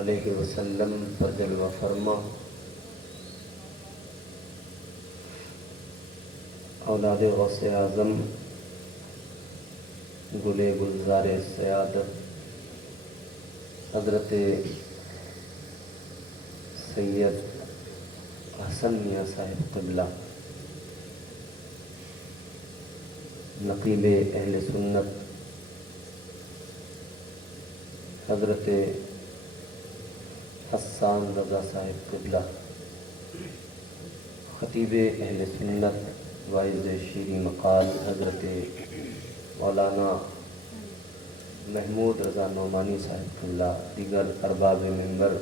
علیہ وسلم پر جلوہ فرما اولاد غوث اعظم گلے گلزار سیادت حضرت سید حسن میاں صاحب قبلہ نقیب اہل سنت حضرت حسان رضا صاحب قبلہ خطیب اہل سنت واعظ شیریں مقال حضرت مولانا محمود رضا نعمانی صاحب قبلہ دیگر ارباب منبر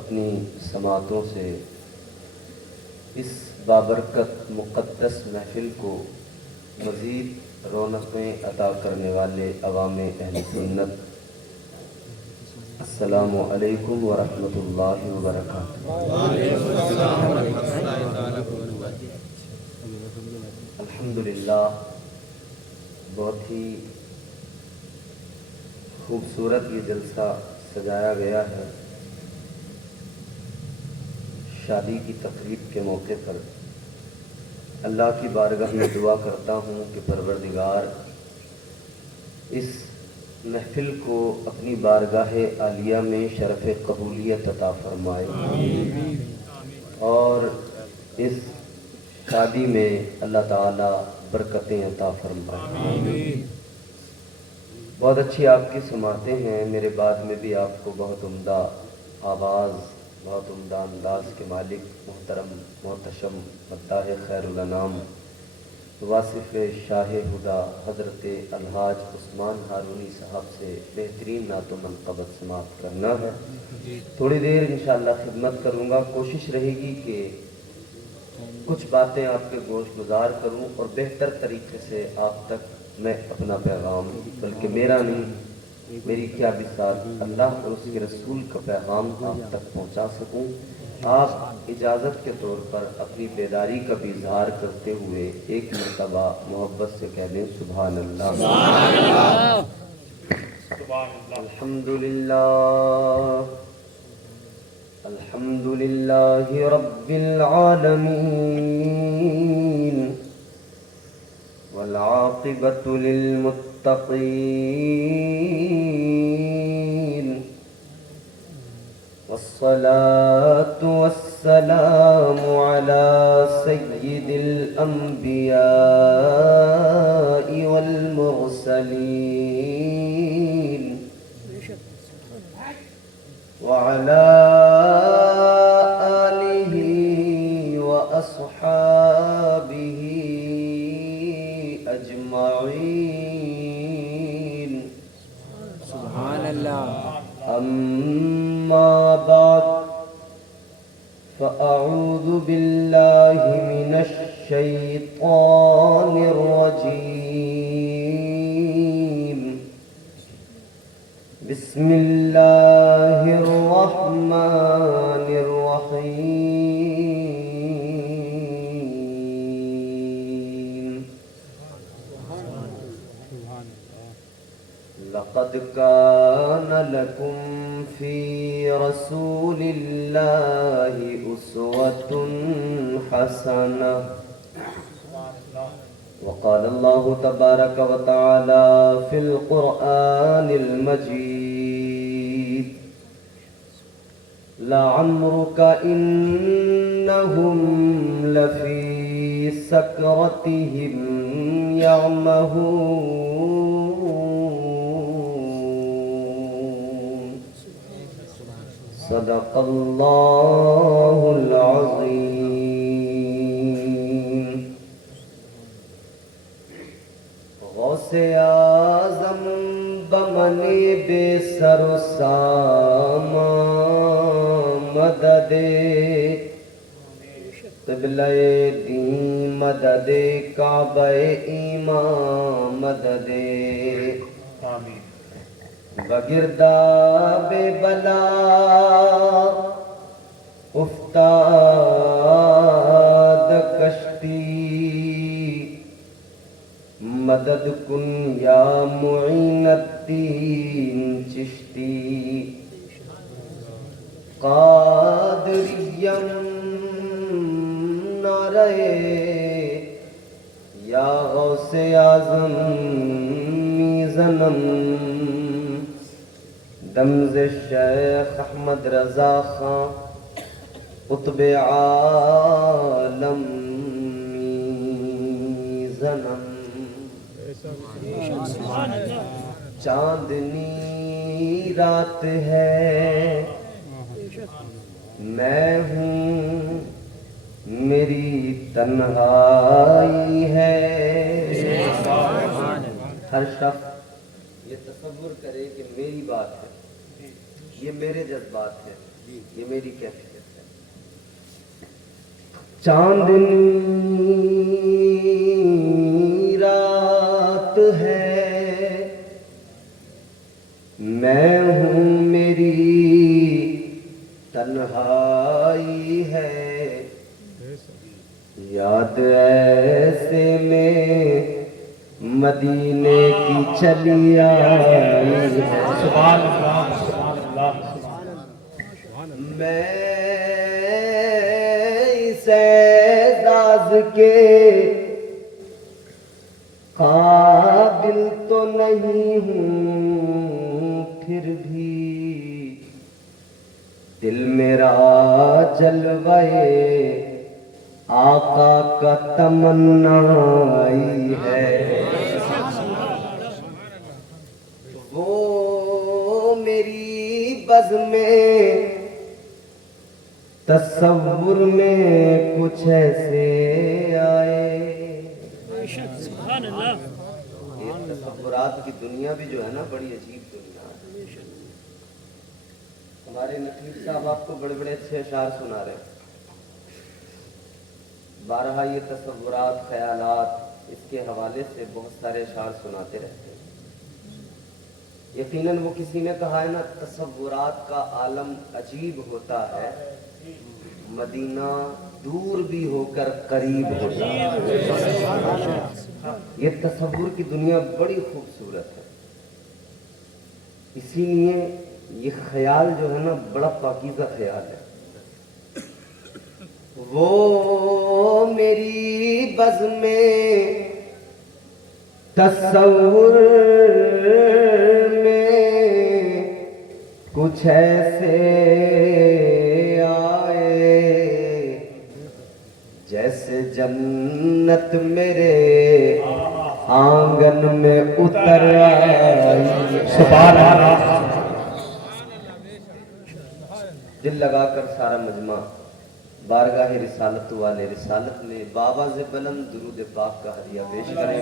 اپنی سماعتوں سے اس بابرکت مقدس محفل کو مزید رونقیں عطا کرنے والے عوام اہل سنت السلام علیکم ورحمۃ اللہ وبرکاتہ۔ الحمدللہ بہت ہی خوبصورت یہ جلسہ سجایا گیا ہے۔ شادی کی تقریب کے موقع پر اللہ کی بارگاہ میں دعا کرتا ہوں کہ پروردگار اس محفل کو اپنی بارگاہ عالیہ میں شرف قبولیت عطا فرمائے اور اس شادی میں اللہ تعالی برکتیں عطا فرمائے۔ بہت اچھی آپ کی سماعتیں ہیں، میرے بعد میں بھی آپ کو بہت عمدہ آواز، بہت عمدہ انداز کے مالک محترم محتشم مداح خیر الانام واصف شاہ ہدا حضرت الحاج عثمان ہارونی صاحب سے بہترین نعت و منقبت سماعت کرنا ہے۔ تھوڑی دیر انشاءاللہ خدمت کروں گا، کوشش رہے گی کہ کچھ باتیں آپ کے گوش گزار کروں اور بہتر طریقے سے آپ تک میں اپنا پیغام، بلکہ میرا نہیں میری کیا بساط، اللہ اور اس کے رسول کا پیغام آپ تک پہنچا سکوں۔ آپ اجازت کے طور پر اپنی بیداری کا بھی اظہار کرتے ہوئے ایک مرتبہ محبت سے کہہ دیں سبحان اللہ۔ الحمدللہ الحمدللہ رب العالمین والعاقبۃ للمتقین والصلاة والسلام على سید الانبیاء والمرسلین وعلى آلہ وأصحابہ اجمعین۔ سبحان اللہ۔ اما بعد فاعوذ باللہ من الشیطان الرجیم، بسم اللہ الرحمن الرحیم۔ لقد كان لكم في رسول الله أسوة حسنة، وقال الله تبارك وتعالى في القرآن المجيد: لعمرك إنهم لفي سكرتهم يعمهون، صدق اللہ العظیم۔ غوث اعظم بمن بے سر و سامان مدد قبلہ دین مدد کعبہ ایمان مدد بگرداب بلا افتاد کشتی مدد کن یا معین الدین چشتی قادریم نعرہ یا غوث اعظم میزنم دمز شیخ احمد رضا خان قطب عالم میزنم چاندنی رات ہے میں ہوں میری تنہائی ہے. ہر شخص یہ تصور کرے کہ میری بات ہے، یہ میرے جذبات ہیں، یہ میری کیفیت ہے. چاندنی رات ہے میں ہوں میری تنہائی ہے، یاد ایسے میں مدینے کی چلی آئی ہے. سبحان اللہ سبحان اللہ. میں اس اعزاز کے قابل تو نہیں ہوں، پھر بھی دل میرا جلوے آقا کا تمنائی ہے. وہ میری بزم میں تصور میں کچھ ایسے آئے. یہ تصورات کی دنیا بھی جو ہے نا بڑی عجیب دنیا ہے. ہمارے نقیب صاحب آپ کو بڑے بڑے اچھے اشعار سنا رہے ہیں. بارہا یہ تصورات خیالات اس کے حوالے سے بہت سارے اشعار سناتے رہتے ہیں. یقیناً وہ کسی نے کہا ہے نا تصورات کا عالم عجیب ہوتا ہے، مدینہ دور بھی ہو کر قریب ہوتا ہے. یہ تصور کی دنیا بڑی خوبصورت ہے، اسی لیے یہ خیال جو ہے نا بڑا پاکیزہ خیال ہے. وہ میری بزم میں تصور میں کچھ ایسے آئے جیسے جنت میرے آنگن میں اتر آئی. سبحان اللہ. دل لگا کر سارا مجمع بارگاہ رسالت والے رسالت میں بآواز بلند درود پاک کا ہدیہ پیش کریں.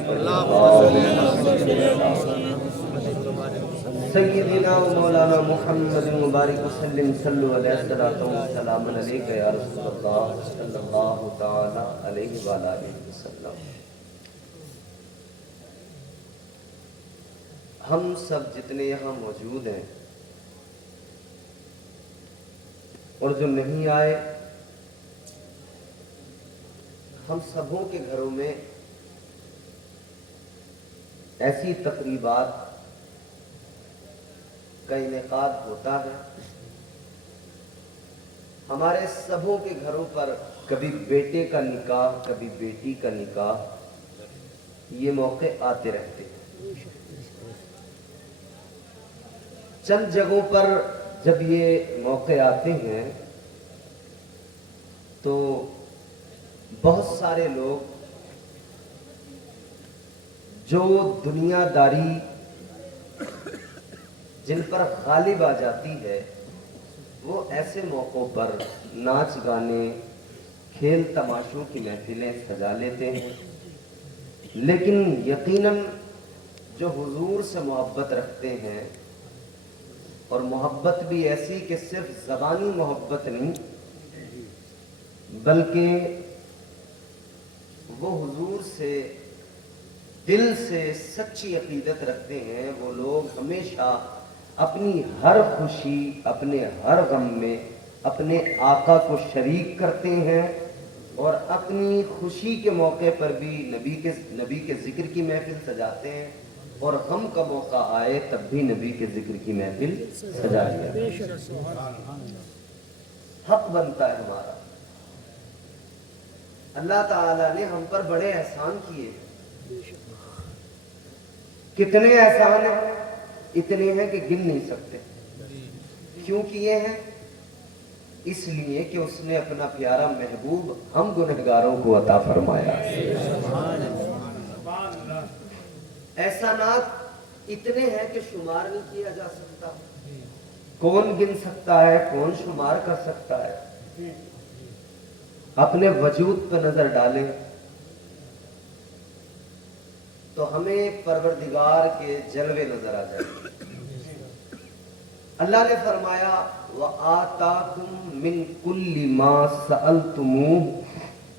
سیدنا و مولانا محمد مبارک وسلم صلو علیہ السلام علیکہ یا رسول اللہ صلی اللہ تعالی علیہ وآلہ وسلم. ہم سب جتنے یہاں موجود ہیں اور جو نہیں آئے، ہم سبوں کے گھروں میں ایسی تقریبات کا انعقاد ہوتا ہے. ہمارے سبوں کے گھروں پر کبھی بیٹے کا نکاح، کبھی بیٹی کا نکاح، یہ موقع آتے رہتے ہیں. چند جگہوں پر جب یہ موقع آتے ہیں تو بہت سارے لوگ جو دنیا داری جن پر غالب آ جاتی ہے وہ ایسے موقعوں پر ناچ گانے، کھیل تماشوں کی محفلیں سجا لیتے ہیں. لیکن یقیناً جو حضور سے محبت رکھتے ہیں، اور محبت بھی ایسی کہ صرف زبانی محبت نہیں بلکہ وہ حضور سے دل سے سچی عقیدت رکھتے ہیں، وہ لوگ ہمیشہ اپنی ہر خوشی، اپنے ہر غم میں اپنے آقا کو شریک کرتے ہیں اور اپنی خوشی کے موقع پر بھی نبی کے ذکر کی محفل سجاتے ہیں، اور غم کا موقع آئے تب بھی نبی کے ذکر کی محفل سجا دیا۔ حق بنتا ہے ہمارا۔ اللہ تعالیٰ نے ہم پر بڑے احسان کیے، کتنے احسان ہیں، اتنے ہیں کہ گن نہیں سکتے۔ کیوں کیے ہیں؟ اس لیے کہ اس نے اپنا پیارا محبوب ہم گنہگاروں کو عطا فرمایا۔ احسانات اتنے ہیں کہ شمار نہیں کیا جا سکتا۔ کون گن سکتا ہے، کون شمار کر سکتا ہے؟ اپنے وجود پہ نظر ڈالیں تو ہمیں پروردگار کے جلوے نظر آ جائیں۔ اللہ نے فرمایا وَآتَاكُم مِّن كُلِّ مَا سَأَلْتُمُوهُ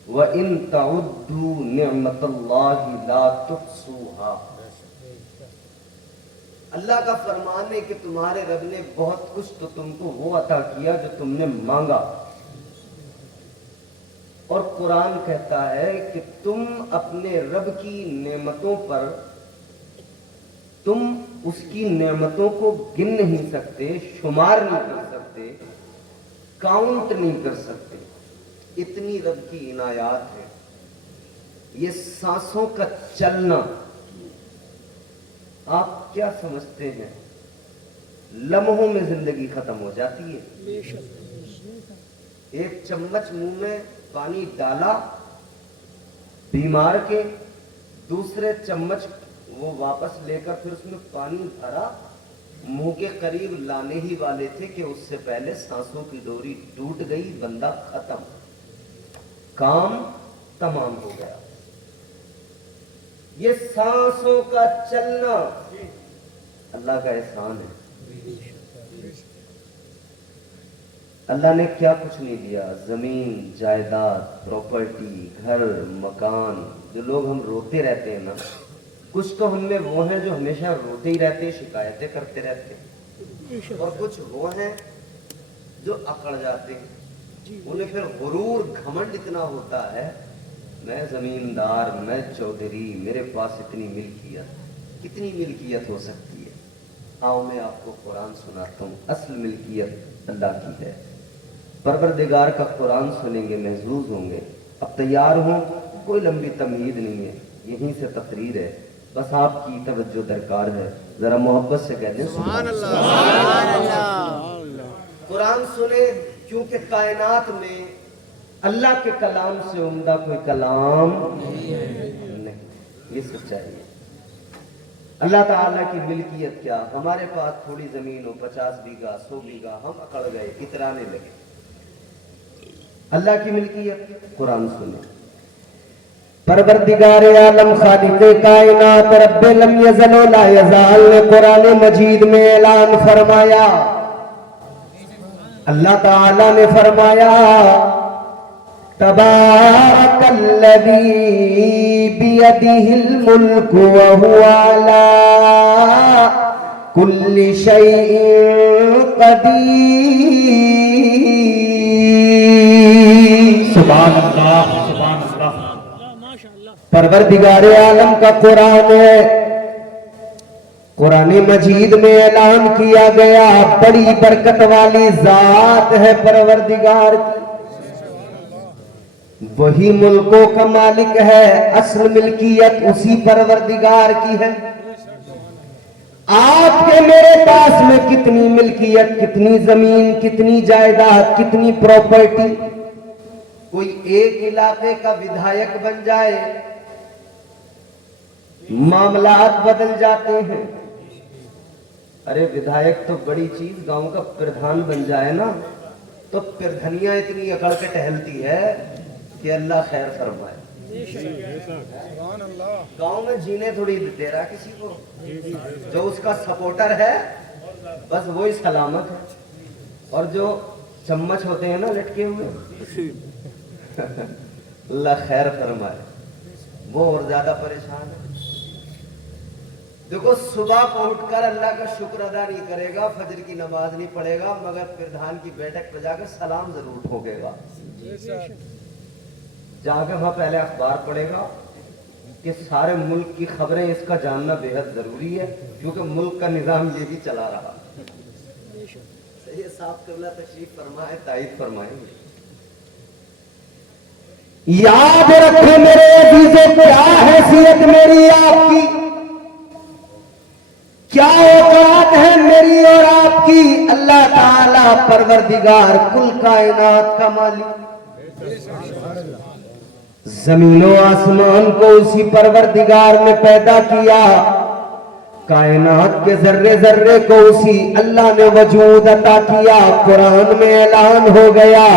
وَإِن تَعُدُّوا نِعْمَتَ اللَّهِ لَا تُحْصُوهَا۔ اللہ کا فرمان ہے کہ تمہارے رب نے بہت کچھ تو تم کو وہ عطا کیا جو تم نے مانگا، اور قرآن کہتا ہے کہ تم اپنے رب کی نعمتوں پر تم اس کی نعمتوں کو گن نہیں سکتے، شمار نہیں کر سکتے، کاؤنٹ نہیں کر سکتے، اتنی رب کی عنایات ہے۔ یہ سانسوں کا چلنا آپ کیا سمجھتے ہیں؟ لمحوں میں زندگی ختم ہو جاتی ہے۔ ایک چمچ منہ میں پانی ڈالا بیمار کے، دوسرے چمچ وہ واپس لے کر پھر اس میں پانی بھرا، منہ کے قریب لانے ہی والے تھے کہ اس سے پہلے سانسوں کی ڈوری ٹوٹ گئی، بندہ ختم، کام تمام ہو گیا۔ یہ سانسوں کا چلنا اللہ کا احسان ہے۔ اللہ نے کیا کچھ نہیں دیا، زمین، جائیداد، پراپرٹی، گھر، مکان۔ جو لوگ ہم روتے رہتے ہیں نا، کچھ تو ہم میں وہ ہیں جو ہمیشہ روتے ہی رہتے، شکایتیں کرتے رہتے، اور کچھ وہ ہیں جو اکڑ جاتے ہیں۔ انہیں پھر غرور، گھمنڈ اتنا ہوتا ہے، میں زمیندار، میں چودھری، میرے پاس اتنی ملکیت۔ کتنی ملکیت ہو سکتی ہے؟ آؤ میں آپ کو قرآن سناتا ہوں۔ اصل ملکیت اللہ کی ہے۔ پروردگار کا قرآن سنیں گے، محظوظ ہوں گے۔ اب تیار ہوں، کوئی لمبی تمہید نہیں ہے، یہیں سے تقریر ہے، بس آپ کی توجہ درکار ہے۔ ذرا محبت سے کہہ دیں سبحان اللہ۔ قرآن سنیں، کیونکہ کائنات میں اللہ کے کلام سے عمدہ کوئی کلام نہیں۔ یہ سچائی ہے۔ اللہ تعالیٰ کی ملکیت کیا؟ ہمارے پاس تھوڑی زمین ہو، 50 بیگھہ، 100 بیگھہ، ہم اکڑ گئے، اترانے لگے۔ اللہ کی ملکیت قرآن سنیں۔ پروردگار عالم، خالق کائنات، رب لم یزل و لا یزال نے قرآن مجید میں اعلان فرمایا۔ اللہ تعالی نے فرمایا تبارک الذی بیدہ الملک وہو علی کل شیء قدیر۔ سبحان اللہ، سبحان اللہ۔ پروردگار عالم کا قرآن ہے، قرآن مجید میں اعلان کیا گیا، بڑی برکت والی ذات ہے پروردگار کی، وہی ملکوں کا مالک ہے، اصل ملکیت اسی پروردگار کی ہے۔ آپ کے میرے پاس میں کتنی ملکیت، کتنی زمین، کتنی جائیداد، کتنی پراپرٹی، کوئی ایک علاقے کا ودھایک بن جائے معاملات بدل جاتے ہیں۔ ارے ودھایک تو بڑی چیز، گاؤں کا پردھان بن جائے نا تو پردھنیاں اتنی اکڑ کے ٹہلتی ہے کہ اللہ خیر فرمائے۔ گاؤں میں جینے تھوڑی دے رہا کسی کو، جو اس کا سپورٹر ہے بس وہی سلامت ہے، اور جو چمچ ہوتے ہیں نا لٹکے ہوئے، اللہ خیر فرمائے، وہ اور زیادہ پریشان ہے۔ دیکھو صبح کو اٹھ کر اللہ کا شکر ادا نہیں کرے گا، فجر کی نماز نہیں پڑھے گا، مگر پردھان کی بیٹھک پہ جا کر سلام ضرور ٹھوکے گا۔ جا کے وہاں پہلے اخبار پڑھے گا کہ سارے ملک کی خبریں اس کا جاننا بے حد ضروری ہے، کیونکہ ملک کا نظام یہ بھی چلا رہا۔ صحیح صاحب قبلہ تشریف فرمائے، تائید فرمائیں گے۔ یاد رکھیں میرے عزیزوں، کیا حیثیت میری آپ کی، کیا اوقات ہے میری اور آپ کی۔ اللہ تعالیٰ پروردگار کل کائنات کا مالک، زمین و آسمان کو اسی پروردگار نے پیدا کیا، کائنات کے ذرے ذرے کو اسی اللہ نے وجود عطا کیا۔ قرآن میں اعلان ہو گیا،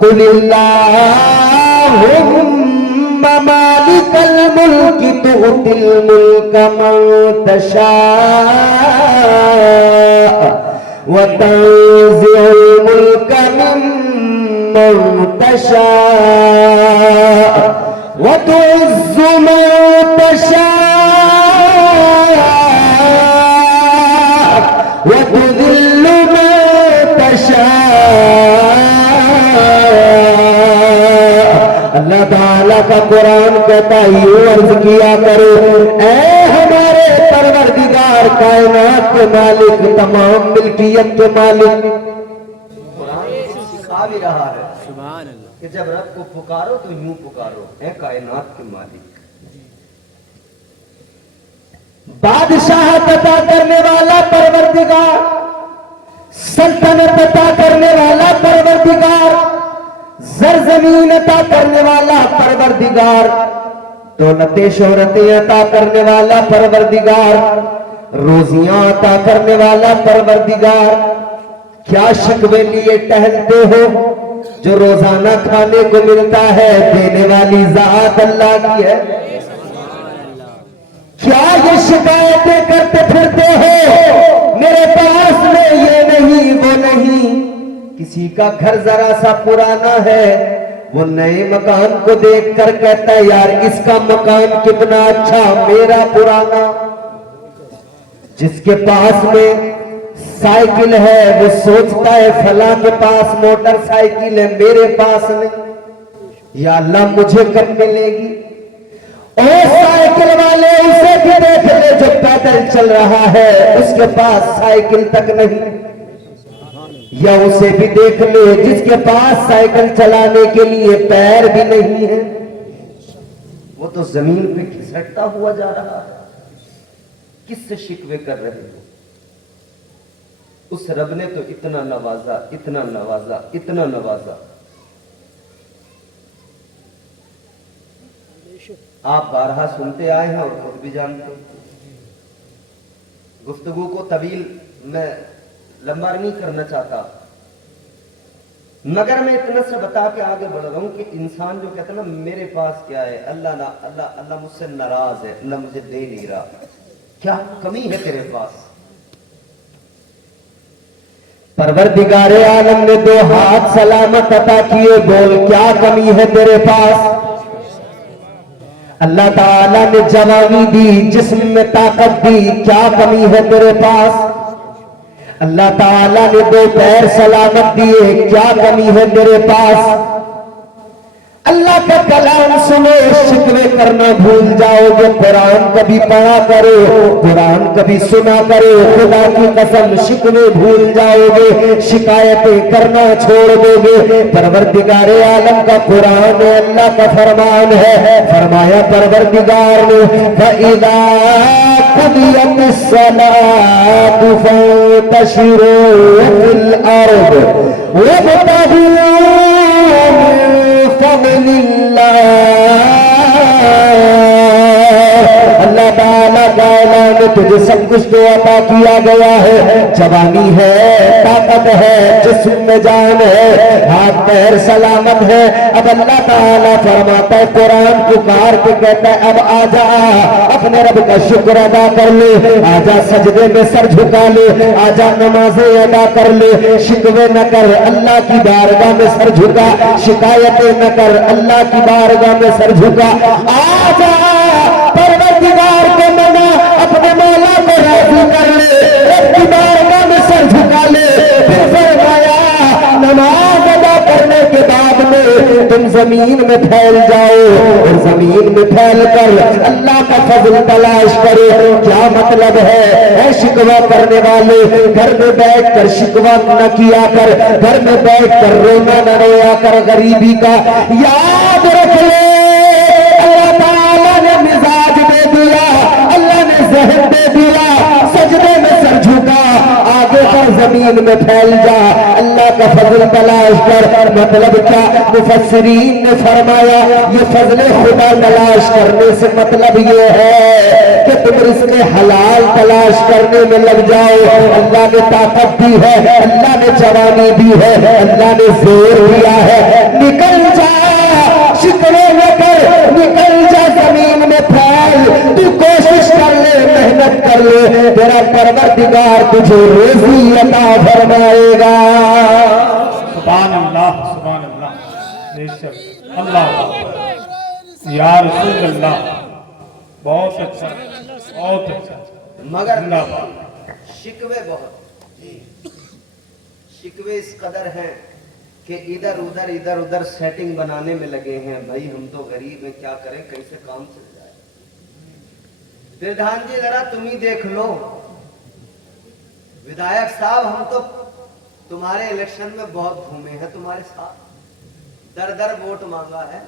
قل اللہم مالک الملک تؤتی الملک من تشاء وتنزع الملک ممن تشاء وتعز من تشاء وتذل من تشاء۔ اللہ تعالیٰ کا قرآن کہتا ہے یوں عرض کیا کرو، اے ہمارے پروردگار کائنات کے مالک، تمام ملکیت کے مالک۔ قرآن سکھا بھی رہا ہے سبحان اللہ، کہ جب رب کو پکارو تو یوں پکارو، اے کائنات کے مالک۔ بادشاہت عطا کرنے والا پروردگار، سلطنت عطا کرنے والا پروردگار، زرزمین عطا کرنے والا پروردگار، دولتیں شہرتیں عطا کرنے والا پروردگار، روزیاں عطا کرنے والا پروردگار۔ کیا شکوے لیے ٹہلتے ہو؟ جو روزانہ کھانے کو ملتا ہے دینے والی ذات اللہ کی ہے۔ کیا یہ شکایتیں کرتے پھرتے ہو میرے پاس میں یہ نہیں وہ نہیں؟ کسی کا گھر ذرا سا پرانا ہے، وہ نئے مکان کو دیکھ کر کہتا ہے یار اس کا مکان کتنا اچھا، میرا پرانا۔ جس کے پاس میں سائیکل ہے وہ سوچتا ہے فلاں کے پاس موٹر سائیکل ہے، میرے پاس نہیں، یا اللہ مجھے کب ملے گی؟ اور سائیکل والے اسے بھی دیکھ لے جو پیدل چل رہا ہے، اس کے پاس سائیکل تک نہیں، یا اسے بھی دیکھ لے جس کے پاس سائیکل چلانے کے لیے پیر بھی نہیں ہے، وہ تو زمین پہ کھسٹتا ہوا جا رہا ہے۔ کس سے شکوے کر رہے ہو؟ اس رب نے تو اتنا نوازا، اتنا نوازا، اتنا نوازا۔ آپ بارہا سنتے آئے ہیں اور خود بھی جانتے ہیں۔ گفتگو کو طویل میں لمبا نہیں کرنا چاہتا، مگر میں اتنا سے بتا کے آگے بڑھ رہا ہوں کہ انسان جو کہتا ہے نا میرے پاس کیا ہے، اللہ مجھ سے ناراض ہے، اللہ مجھے دے نہیں رہا، کیا کمی ہے تیرے پاس؟ پروردگار عالم نے دو ہاتھ سلامت عطا کیے، بول کیا کمی ہے تیرے پاس؟ اللہ تعالیٰ نے جوانی دی، جسم میں طاقت دی، کیا کمی ہے تیرے پاس؟ اللہ تعالیٰ نے دو پیر سلامت دیے، کیا کمی ہے تیرے پاس؟ اللہ کا کلام سنو، شکوے کرنا بھول جاؤ گے، قرآن کبھی پڑھا کرو، قرآن کبھی سنا کرو، خدا کی قسم شکوے بھول جاؤ گے، شکایتیں کرنا چھوڑ دو گے۔ پروردگار عالم کا قرآن ہے، اللہ کا فرمان ہے، فرمایا پروردگار نے فَإِذَا قُضِيَتِ الصَّلَاةُ فَانتَشِرُوا فِي الْأَرْضِ وَابْتَغُوا مِن فضل اللہ۔ اللہ تعالیٰ کا اعلان ہے تجھے سب کچھ تو عطا کیا گیا ہے، جوانی ہے، طاقت ہے، جسم میں جان ہے، ہاتھ پیر سلامت ہے۔ اب اللہ تعالیٰ فرماتا ہے قرآن پکار کے کہتا ہے اب آجا اپنے رب کا شکر ادا کر لے، آجا سجدے میں سر جھکا لے، آجا نمازیں ادا کر لے، شکوے نہ کر، اللہ کی بارگاہ میں سر جھکا، شکایتیں نہ کر، اللہ کی بارگاہ میں سر جھکا، آجا پروردگار کو منا، اپنے مولا کو راضی کر لے، رب کی بارگاہ میں سر جھکا لے۔ پھر فرمایا نماز ادا کرنے کے بعد میں تو तुम जमीन में फैल जाओ और जमीन में फैल कर अल्लाह का फजल तलाश करो। क्या मतलब है शिकवा करने वाले, घर में बैठ कर शिकवा न किया कर, घर में बैठ कर रोना न रोया कर गरीबी का। याद रख ले अल्लाह ताला ने मिजाज दे दिया, अल्लाह ने जहन दे दिया, सजदे में सर झुका, आगे पर जमीन में फैल जा, अल्लाह का फजल तलाश कर। मतलब क्या? मुफस्सिरीन ने फरमाया ये फजल खुदा तलाश करने से मतलब ये है कि तुम रिज़्क़ हलाल तलाश करने में लग जाओ। अल्लाह ने ताकत दी है, अल्लाह ने जवानी दी है, अल्लाह ने जोर दिया है, निकल जा, शिकवे में कर, निकल जा, जमीन में फैल, तू कोशिश कर ले, मेहनत कर ले, तेरा परवरदिगार तुझे रोज़ी अता फरमाएगा। सुभान अल्लाह, सुभान अल्लाह, बेशक अल्लाह या रसूल अल्लाह, बहुत अच्छा, बहुत अच्छा। मगर जिंदाबाद। शिकवे बहुत, शिकवे इस कदर हैं कि इधर उधर सेटिंग बनाने में लगे हैं। भाई हम तो गरीब हैं, क्या करें, कैसे काम चल जाए। प्रधान जी जरा तुम ही देख लो, विधायक साहब हम तो तुम्हारे इलेक्शन में बहुत घूमे हैं, तुम्हारे साथ दर दर वोट मांगा है,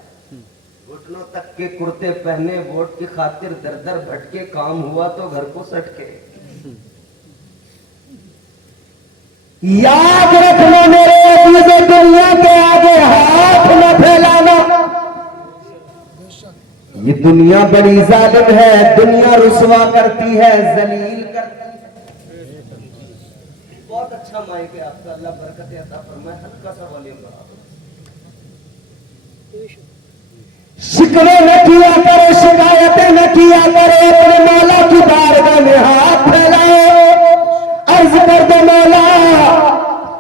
घुटनों तक के कुर्ते पहने, वोट की खातिर दर दर भटके, काम हुआ तो घर को सटके। याद रखना मेरे अजीज़ों, दुनिया के आगे हाथ न फैलाना। ये दुनिया बड़ी जालिम है, दुनिया रुसवा करती है, जलील करती है। बहुत अच्छा माइक है आपका, अल्लाह बरकत अता फरमाए। हल्का सा वॉल्यूम बढ़ा दो। शिकवे न किया करो, शिकायतें न किया करो, अपने मौला की बारगाह में हाथ फैलाओ, अर्ज कर दो मौला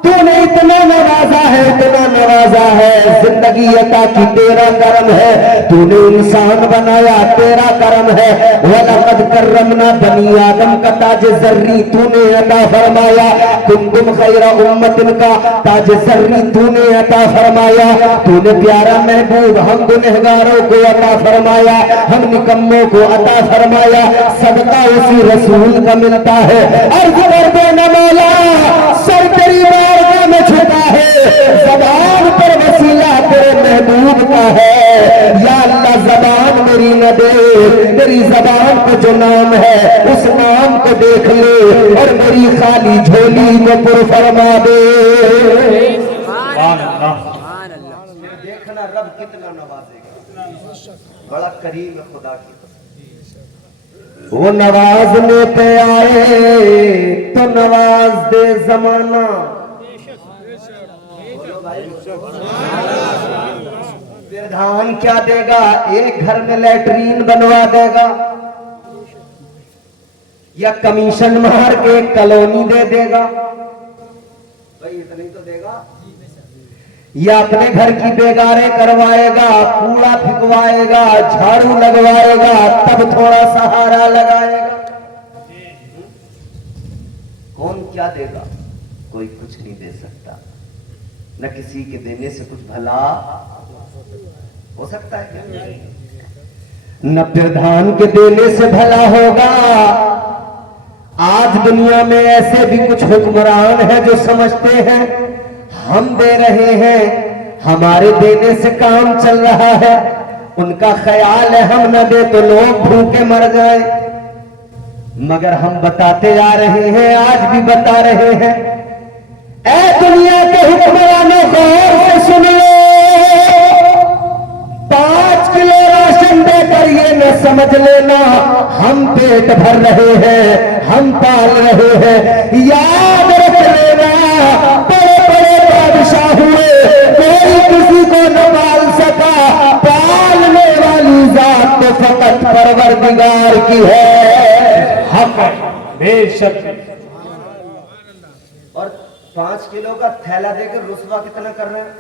तूने इतना नवाजा है, इतना नवाजा है, जिंदगी अता की तेरा करम है, तूने इंसान बनाया तेरा करम है। वलक़द कर्रमना बनी आदम का ताज जर्री तूने अता फरमाया, कुंतुम खैरा उम्मतिन का ताज जर्री तूने अता फरमाया। तूने प्यारा महबूब हम गुनहगारों को अता फरमाया, हम निकम्मों को अता फरमाया, सदका उसी रसूल का मिलता है। अर्ज कर दे न मौला सर तेरी बारगाह में झुका है, ज़बान पर वसीला तेरे महबूब का है। या अल्लाह ज़बान मेरी न दे, तेरी ज़बान को जो नाम है उस नाम को देख ले और मेरी खाली झोली को पुर फरमा दे। सुभान अल्लाह। फिर देखना रब कितना नवाजेगा, बड़ा करीम है खुदा की। वो नवाजने पे आए तो नवाज दे जमाना। प्रधान क्या देगा? एक घर में लैट्रीन बनवा देगा या कमीशन मार के एक कॉलोनी दे देगा? भाई इतना ही तो देगा। या अपने घर की बेगारे करवाएगा, कूड़ा फिकवाएगा, झाड़ू लगवाएगा, तब थोड़ा सहारा लगाएगा। कौन क्या देगा? कोई कुछ नहीं दे सकता, न किसी के देने से कुछ भला हो सकता है क्या? न प्रधान के देने से भला होगा। आज दुनिया में ऐसे भी कुछ हुक्मरान हैं जो समझते हैं हम दे रहे हैं, हमारे देने से काम चल रहा है। उनका ख्याल है हम न दे तो लोग भूखे मर जाए, मगर हम बताते जा रहे हैं, आज भी बता रहे हैं। ऐ दुनिया के हुक्मरानों गौर से सुन लो, 5 किलो राशन देकर ये न समझ लेना हम पेट भर रहे हैं, हम पाल रहे हैं। याद रख लेना बड़े बड़े बादशाह हुए, कोई किसी को न पाल सका, पालने वाली जात तो फकत परवरदिगार की है। हक है, बेशक। और 5 किलो का थैला देकर रुसवा कितना कर रहे हैं?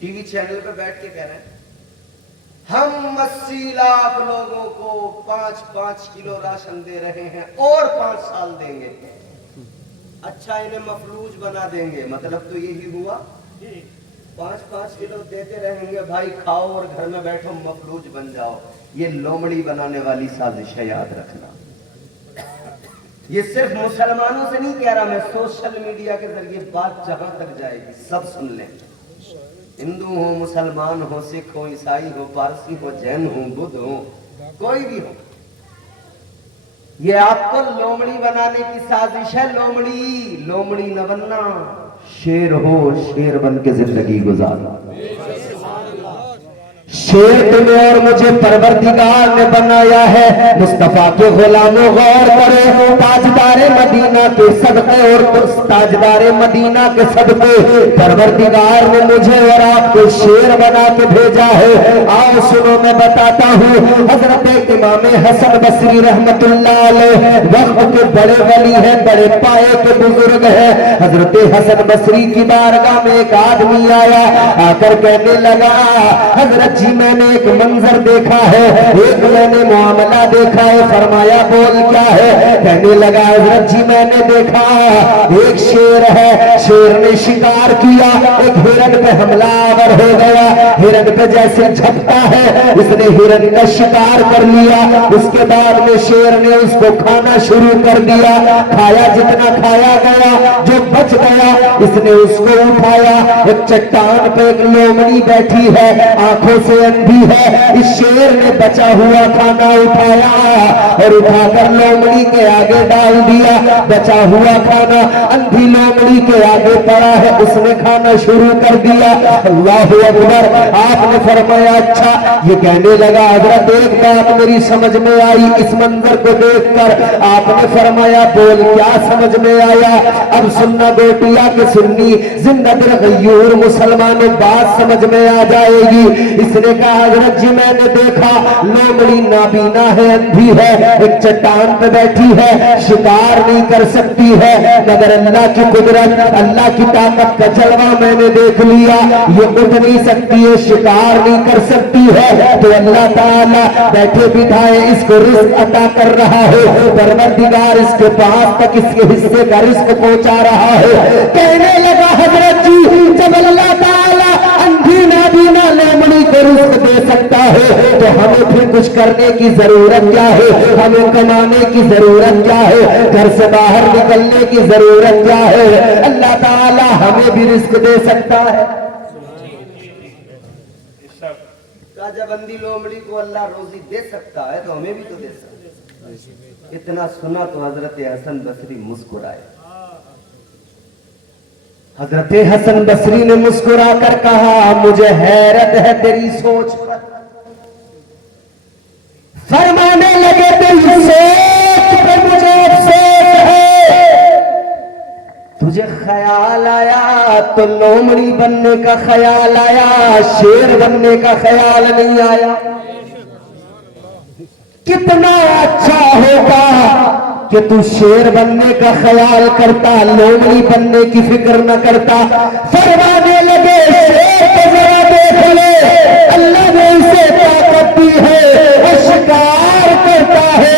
टीवी चैनल पे बैठ के कह रहे हैं हम 80 लाख लोगों को 5-5 किलो राशन दे रहे हैं और 5 साल देंगे। अच्छा इन्हें मफलूज बना देंगे, मतलब तो यही हुआ। 5-5 किलो देते रहेंगे भाई, खाओ और घर में बैठो मफलूज बन जाओ। ये लोमड़ी बनाने वाली साजिश है, याद रखना। ये सिर्फ मुसलमानों से नहीं कह रहा मैं, सोशल मीडिया के जरिए बात जहां तक जाएगी सब सुन लें। हिंदू हो, मुसलमान हो, सिख हो, ईसाई हो, पारसी हो, जैन हो, बुद्ध हो, कोई भी हो, ये आपको लोमड़ी बनाने की साजिश है। लोमड़ी न बनना, शेर हो, शेर बन के जिंदगी गुजारना। शेर तुम्हें और मुझे परवरदिगार ने बनाया है। मुस्तफा के गुलामों गौर करो, ताजदारे मदीना के सदके और ताजदारे मदीना के सदके परवरदिगार ने मुझे और आपको शेर बना के भेजा है। आओ सुनो, मैं बताता हूँ। हजरत इमाम हसन बसरी रहमतुल्लाह अलैह वक्त के बड़े वली हैं, बड़े पाए के बुजुर्ग हैं। हजरत हसन बसरी की बारगाह में एक आदमी आया, आकर कहने लगा, हजरत जी मैंने एक मंजर देखा है, एक मैंने मामला देखा है। फरमाया बोल क्या है? कहने लगा हजरत जी मैंने देखा एक शेर है, शेर ने शिकार किया, एक हिरन पे हमलावर हो गया। हिरन पे जैसे झपटा है, इसने हिरन का शिकार कर लिया। उसके बाद में शेर ने उसको खाना शुरू कर दिया। खाया, जितना खाया गया, जो बच गया इसने उसको उठाया। एक चट्टान पे एक लोमड़ी बैठी है, आंखों से अंधी है। इस शेर ने बचा हुआ खाना उठाया और उठाकर लोमड़ी के आगे डाल दिया। बचा हुआ खाना अंधी लोमड़ी के आगे पड़ा है, उसने खाना शुरू कर दिया। अल्लाहु अकबर। आपने फरमाया अच्छा। ये कहने लगा हजरत एक बात मेरी समझ में आई इस मंजर को देखकर। आपने फरमाया बोल क्या समझ में आया? अब सुनना बेटिया के सुन्नी जिंदा दिल गयूर मुसलमानों, बात समझ में आ जाएगी। इसने कहा हजरत जी मैंने देखा लोमड़ी नाबीना है, अंधी है, एक चट्टान पे बैठी है, शिकार नहीं कर सकती है, मगर अल्लाह की कुदरत, अल्लाह की ताकत का जलवा मैंने देख लिया। ये उठ नहीं सकती है, शिकार नहीं कर सकती है, तो अल्लाह ताला बैठे बिठाए इसको रिस्क अता कर रहा है। परवरदिगार इसके पास तक इसके हिस्से का रिस्क पहुंचा रहा है। कहने लगा हजरत जी जब अल्लाह ताला अंधी नाबीना लोमड़ी को रिस्क दे सकता है तो हमें फिर कुछ करने की जरूरत क्या है? हमें कमाने की जरूरत क्या है? घर से बाहर निकलने की जरूरत क्या है? अल्लाह ताला हमें भी रिस्क दे सकता है। ताजाबंदी लोमड़ी को अल्लाह रोजी दे सकता है तो हमें भी तो दे सकता है। इतना सुना तो हजरत हसन बसरी मुस्कुराए। हजरत हसन बसरी ने मुस्कुरा कर कहा मुझे हैरत है तेरी सोच पर। फरमाने लगे तेरी सोच पे मुझे अफसोस है। तुझे ख्याल आया तो लोमड़ी बनने का ख्याल आया, शेर बनने का ख्याल नहीं आया। कितना अच्छा होगा कि तू शेर बनने का ख्याल करता, लोमड़ी बनने की फिक्र न करता। फरमाने लगे शेर को जरा देख ले, अल्लाह ने उसे ताकत दी है, वो शिकार करता है,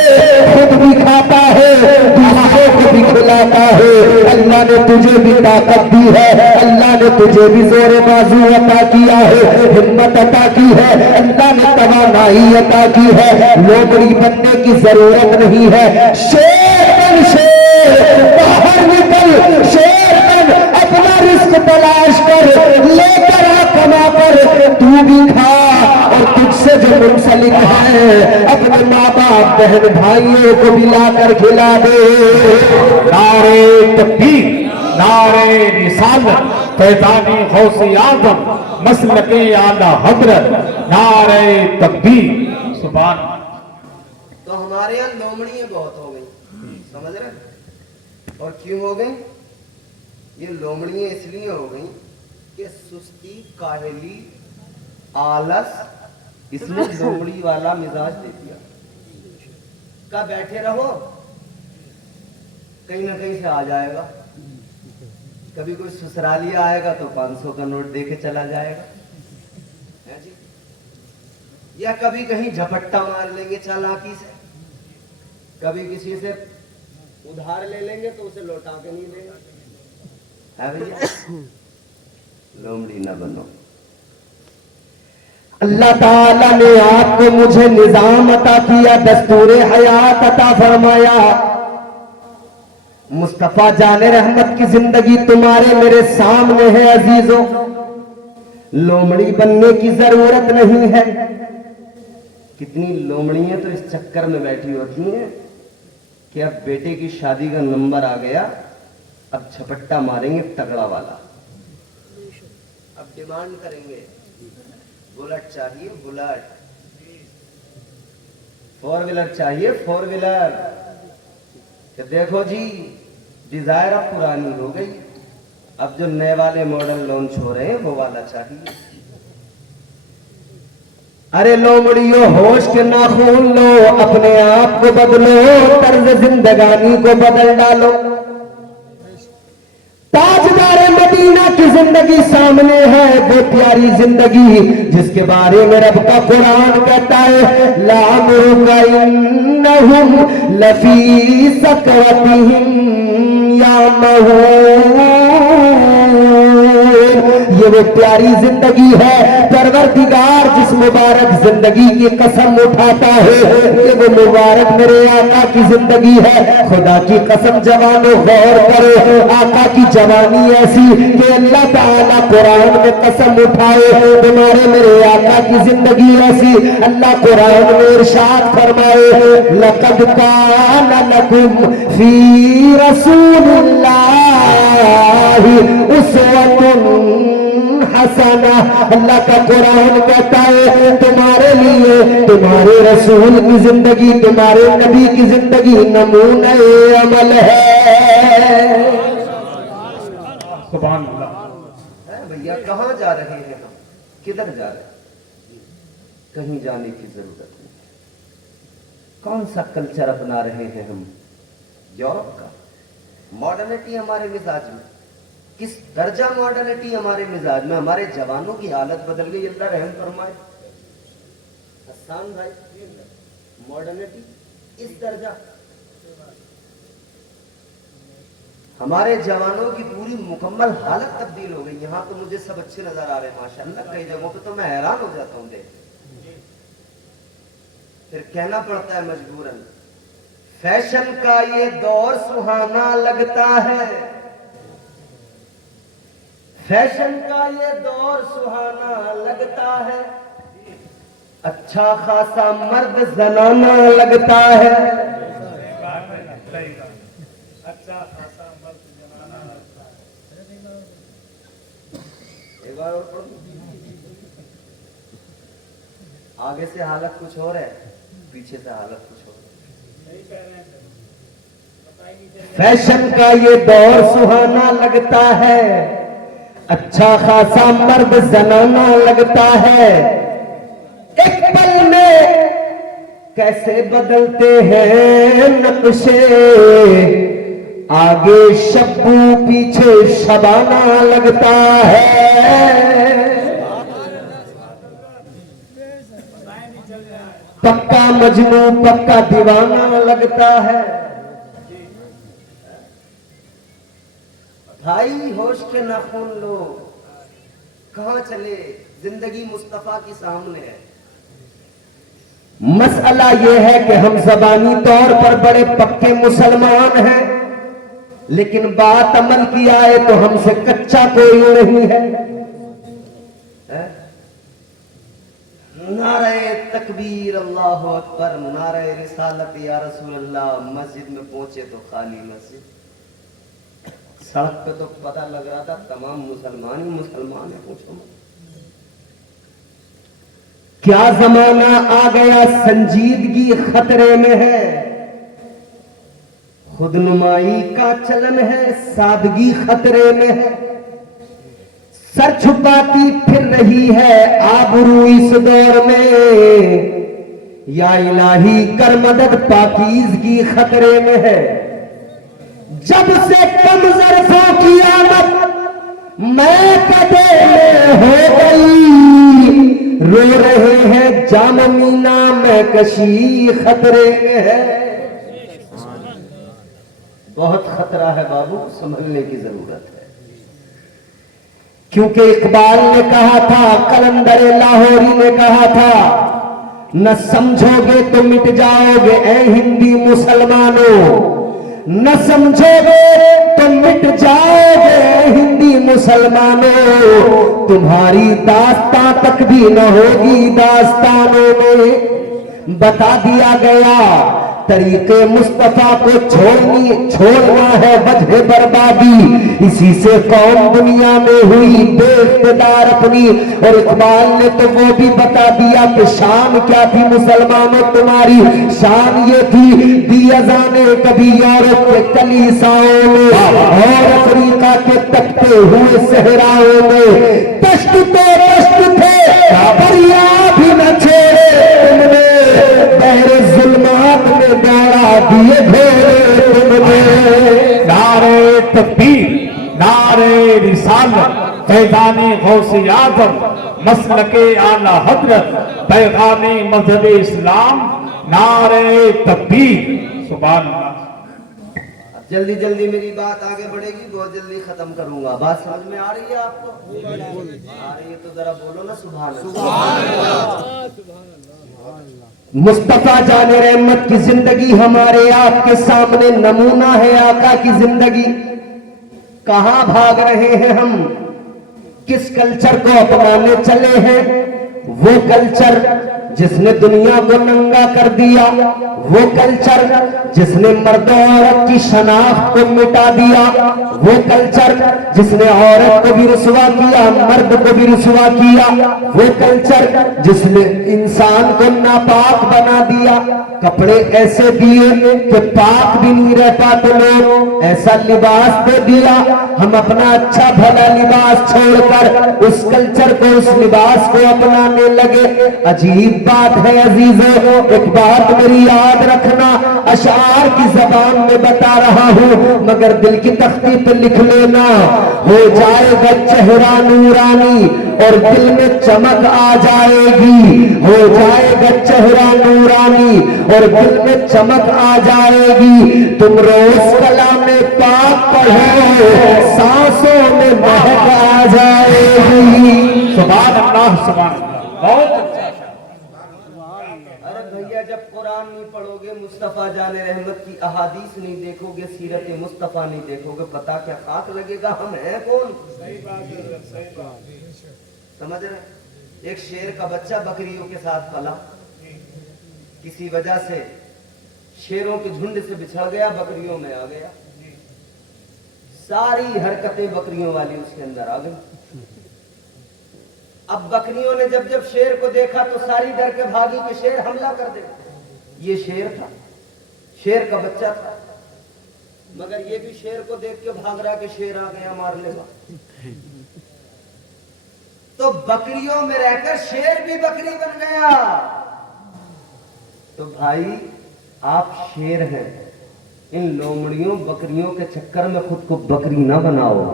खुद भी खाता है, दूसरों को भी खिलाता है। अल्लाह ने तुझे भी ताकत दी है, अल्लाह ने तुझे भी जोर बाजू अता किया है, हिम्मत अता की है, अल्लाह ने तवानाई अता की है। लोमड़ी बनने की जरूरत नहीं है। शेर बन, शेर बाहर निकल, शेर बन, अपना रिस्क तलाश कर, लेकर आ कमा कर, तू भी खा और तुझसे जो मुंसलिक है अपने माँ बाप बहन भाइयों को भी लाकर खिला दे। नारे तकबीर, नारे रिसालत, फैज़ाने गौसे आज़म, मसलके आला हज़रत, नारे तकबीर। सुभान। तो हमारे यहाँ लोमड़ियाँ बहुत हो गई, समझ रहे? और क्यों हो गई? ये लोमड़ियाँ इसलिए हो गई कि सुस्ती, काहली, आलस, इसने लोमड़ी वाला मिजाज दे दिया। का बैठे रहो, कहीं ना कहीं से आ जाएगा। कभी कोई ससुरालिया आएगा तो 500 का नोट दे के चला जाएगा, है जी? या कभी कहीं झपट्टा मार लेंगे चालाकी से, कभी किसी से उधार ले लेंगे तो उसे लौटा के नहीं देगा, है भैया? लोमड़ी न बनो। अल्लाह ताला ने आपको मुझे निजाम अता किया, दस्तूर हयात अता फरमाया। मुस्तफा जाने रहमत की जिंदगी तुम्हारे मेरे सामने है अजीजों। लोमड़ी बनने की जरूरत नहीं है। कितनी लोमड़ियां तो इस चक्कर में बैठी होती हैं कि अब बेटे की शादी का नंबर आ गया, अब झपट्टा मारेंगे तगड़ा वाला, अब डिमांड करेंगे बुलेट चाहिए, बुलेट, फोर व्हीलर चाहिए, फोर व्हीलर। कि देखो जी डिजायर अब पुरानी हो गई, अब जो नए वाले मॉडल लॉन्च हो रहे हैं वो वाला चाहिए। अरे लोमड़ियों होश के नाखून लो, अपने आप को बदलो, तर्ज जिंदगानी को बदल डालो। ताजदार मदीना की जिंदगी सामने है, वो प्यारी जिंदगी जिसके बारे में रब का कुरान कहता है लामुरुका इन्नहुम लफी सकरतिहिम यामहून। ये वो प्यारी जिंदगी है, परवरदिगार जिस मुबारक जिंदगी की कसम उठाता है, ये वो मुबारक मेरे आका की जिंदगी है। खुदा की कसम जवानों गौर करो, आका की जवानी ऐसी कि अल्लाह ताला कुरान में कसम उठाए, तुम्हारे मेरे आका की जिंदगी ऐसी। अल्लाह कुरान में इरशाद फरमाए लक़द कान लकुम फी रसूलिल्लाहि उस्वतुन हसना। अल्लाह का कुरान कहता है तुम्हारे लिए तुम्हारे रसूल की जिंदगी, तुम्हारे नबी की जिंदगी नमूना अमल है। सुभान अल्लाह। भैया कहाँ जा रहे हैं हम, किधर जा रहे हैं? कहीं जाने की जरूरत नहीं। कौन सा कल्चर अपना रहे हैं हम? यूरोप का। मॉडर्निटी हमारे मिजाज में, किस दर्जा मॉडर्निटी हमारे मिजाज में। हमारे जवानों की हालत बदल गई, अल्लाह रहम फरमाए। हसन भाई, मॉडर्निटी इस दर्जा, हमारे जवानों की पूरी मुकम्मल हालत तब्दील हो गई। यहाँ तो मुझे सब अच्छे नजर आ रहे हैं माशाअल्लाह, कई जगहों पे तो मैं हैरान हो जाता हूँ देख। फिर कहना पड़ता है मजबूरन, फैशन का ये दौर सुहाना लगता है, फैशन का ये दौर सुहाना लगता है, अच्छा खासा मर्द जनाना लगता है। एक बार और पढ़ो। आगे से हालत कुछ और है, पीछे से हालत कुछ और है। फैशन का ये दौर सुहाना लगता है, अच्छा खासा मर्द जनाना लगता है। एक पल में कैसे बदलते हैं नक्शे, आगे शब्बू पीछे शबाना लगता है। पक्का मजनू पक्का दीवाना लगता है। भाई होश के नाखून लो, कहां चले? जिंदगी मुस्तफा की सामने है। मसला यह है कि हम ज़बानी तौर पर बड़े पक्के मुसलमान हैं, लेकिन बात अमल की आए तो हमसे कच्चा कोई नहीं है। नारे तकबीर अल्लाह अकबर, नारे रिसालत या रसूल अल्लाह। मस्जिद में पहुंचे तो खाली मस्जिद, सड़क पे तो पता लग रहा था तमाम मुसलमान ही मुसलमान है। पूछो मत। क्या जमाना आ गया, संजीदगी खतरे में है, खुदनुमाई का चलन है, सादगी खतरे में है। सर छुपाती फिर रही है आबरू इस दौर में, या इलाही कर मदद पाकीज़गी खतरे में है। जब से कम ज़र्फ़ों की आमद मैं कदे में हो गई, रो रहे हैं जाममीना में कशी खतरे में है। बहुत खतरा है बाबू, संभलने की जरूरत है। क्योंकि इकबाल ने कहा था, कलंदर लाहौरी ने कहा था, न समझोगे तो मिट जाओगे ऐ हिंदी मुसलमानों, न समझोगे तो मिट जाओगे ऐ हिंदी मुसलमानों, तुम्हारी दास्तां तक भी न होगी दास्तानों में। बता दिया गया तरीके मुस्तफा को छोड़ना है वजह बर्बादी, इसी से कौम दुनिया में हुई बेइख्तियार अपनी। और इकबाल ने तो वो भी बता दिया कि शान क्या थी मुसलमानों तुम्हारी, शान ये थी दी अज़ाने कभी यूरोप के कलीसाओं में और अफ्रीका के तकते हुए सहराओं में। कष्ट तो कष्ट थे दरिया भी न छोड़े तुमने, बहरे जुल्मात में दौड़ा दिए घोड़े तुमने। नारे तकबीर, नारे रिसालत, फैज़ाने गौसे आज़म, मसलके आला हज़रत, पैगामे मज़हब इस्लाम, नारे तकबीर। सुभान अल्लाह। जल्दी जल्दी मेरी बात आगे बढ़ेगी, बहुत जल्दी खत्म करूंगा। बात समझ में आ रही है आपको? आ रही है तो जरा बोलो ना सुभान अल्लाह। मुस्तफा जाने रहमत की जिंदगी हमारे आपके सामने नमूना है। आका की जिंदगी, कहां भाग रहे हैं हम, किस कल्चर को अपनाने चले हैं? वो कल्चर जिसने दुनिया को नंगा कर दिया, वो कल्चर जिसने मर्द और औरत की शनाख्त को मिटा दिया, वो कल्चर जिसने औरत को भी रुसवा किया, मर्द को भी रुसवा किया, वो कल्चर जिसने इंसान को नापाक बना दिया, कपड़े ऐसे दिए कि पाक भी नहीं रह पाते लोग, ऐसा लिबास दे दिया। हम अपना अच्छा भला लिबास छोड़कर उस कल्चर को, उस लिबास को अपनाने लगे। अजीब बात है अजीजों, एक बात मेरी याद रखना, अशार की जबान में बता रहा हूँ मगर दिल की तख्ती पे लिख लेना। हो जाएगा चेहरा नूरानी और दिल में चमक आ जाएगी, हो जाएगा चेहरा नूरानी और दिल में चमक आ जाएगी। तुम रोज कलामे पाक पढ़ो, सांसों में महक आ जाएगी। सुभान अल्लाह, सुभान अल्लाह। बहुत अच्छा। अरे भैया, जब कुरान नहीं पढ़ोगे, मुस्तफा जाने रहमत की अहादीस नहीं देखोगे, सीरत मुस्तफा नहीं देखोगे, पता क्या खाक लगेगा हम हैं कौन? समझ रहे? एक शेर का बच्चा बकरियों के साथ पला, किसी वजह से शेरों के झुंड से बिछड़ गया, बकरियों में आ गया, सारी हरकतें बकरियों वाली उसके अंदर आ गई। अब बकरियों ने जब जब शेर को देखा तो सारी डर के भागी कि शेर हमला कर दे। ये शेर था, शेर का बच्चा था, मगर ये भी शेर को देख के भाग रहा कि शेर आ गया मार लेगा। तो बकरियों में रहकर शेर भी बकरी बन गया। तो भाई, आप शेर हैं, इन लोमड़ियों बकरियों के चक्कर में खुद को बकरी ना बनाओ।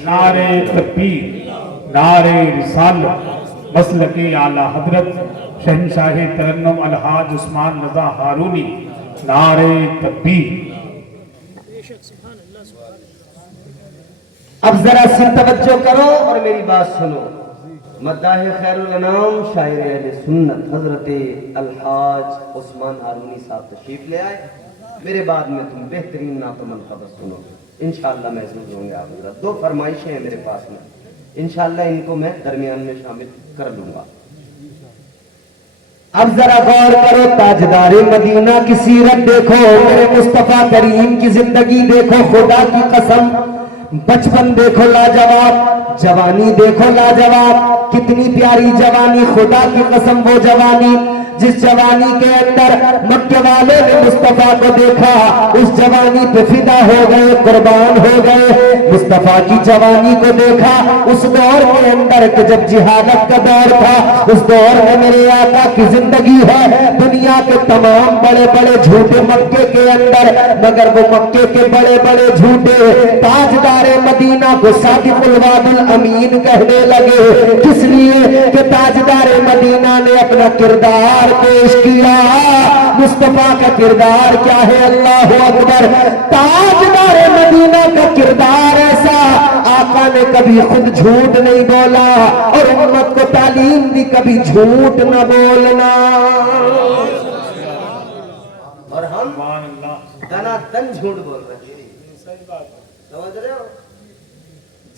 नारे तकबीर, नारे रिसालत, मसलके आला हजरत शहंशाह तरन्नुम अलहाज उस्मान रजा हारूनी, नारे तकबीर। अब जरा सी तवज्जो करो और मेरी बात सुनो। मद्दाह खैरुल अनाम शायर अहले सुन्नत हजरत अलहाज उस्मान हारूनी साहब तशरीफ ले आए। मेरे बाद में तुम बेहतरीन नातमन खबर सुनोगे इंशाअल्लाह। महसूस होंगे आप हजरत। दो फरमाइशें हैं मेरे पास में, इंशाअल्लाह इनको मैं दरमियान में शामिल कर लूंगा। अब जरा गौर करो, ताजदारे मदीना की सीरत देखो, मेरे मुस्तफा करीम की जिंदगी देखो, खुदा की कसम, बचपन देखो लाजवाब, जवानी देखो लाजवाब, कितनी प्यारी जवानी, खुदा की कसम वो जवानी जिस जवानी के अंदर मक्के वाले ने मुस्तफा को देखा, उस जवानी पे फिदा हो गए, कुर्बान हो गए। मुस्तफा की जवानी को देखा उस दौर के अंदर कि जब जिहादत का दौर था, उस दौर में मेरे आका की जिंदगी है। दुनिया के तमाम बड़े बड़े झूठे मक्के के अंदर, मगर वो मक्के के बड़े बड़े झूठे ताजदारे मदीना को सादिकुल वादुल अमीन कहने लगे। किस लिए कि ताजदारे मदीना ने अपना किरदार पेश किया। मुस्तफा का किरदार क्या है? अल्लाह अकबर। ताजदारे मदीना का किरदार ऐसा, आका ने कभी खुद झूठ नहीं बोला और उम्मत को तालीम दी कभी झूठ न बोलना। और हम सुभान अल्लाह। दनादन झूठ बोल रहे हैं, समझ रहे हो?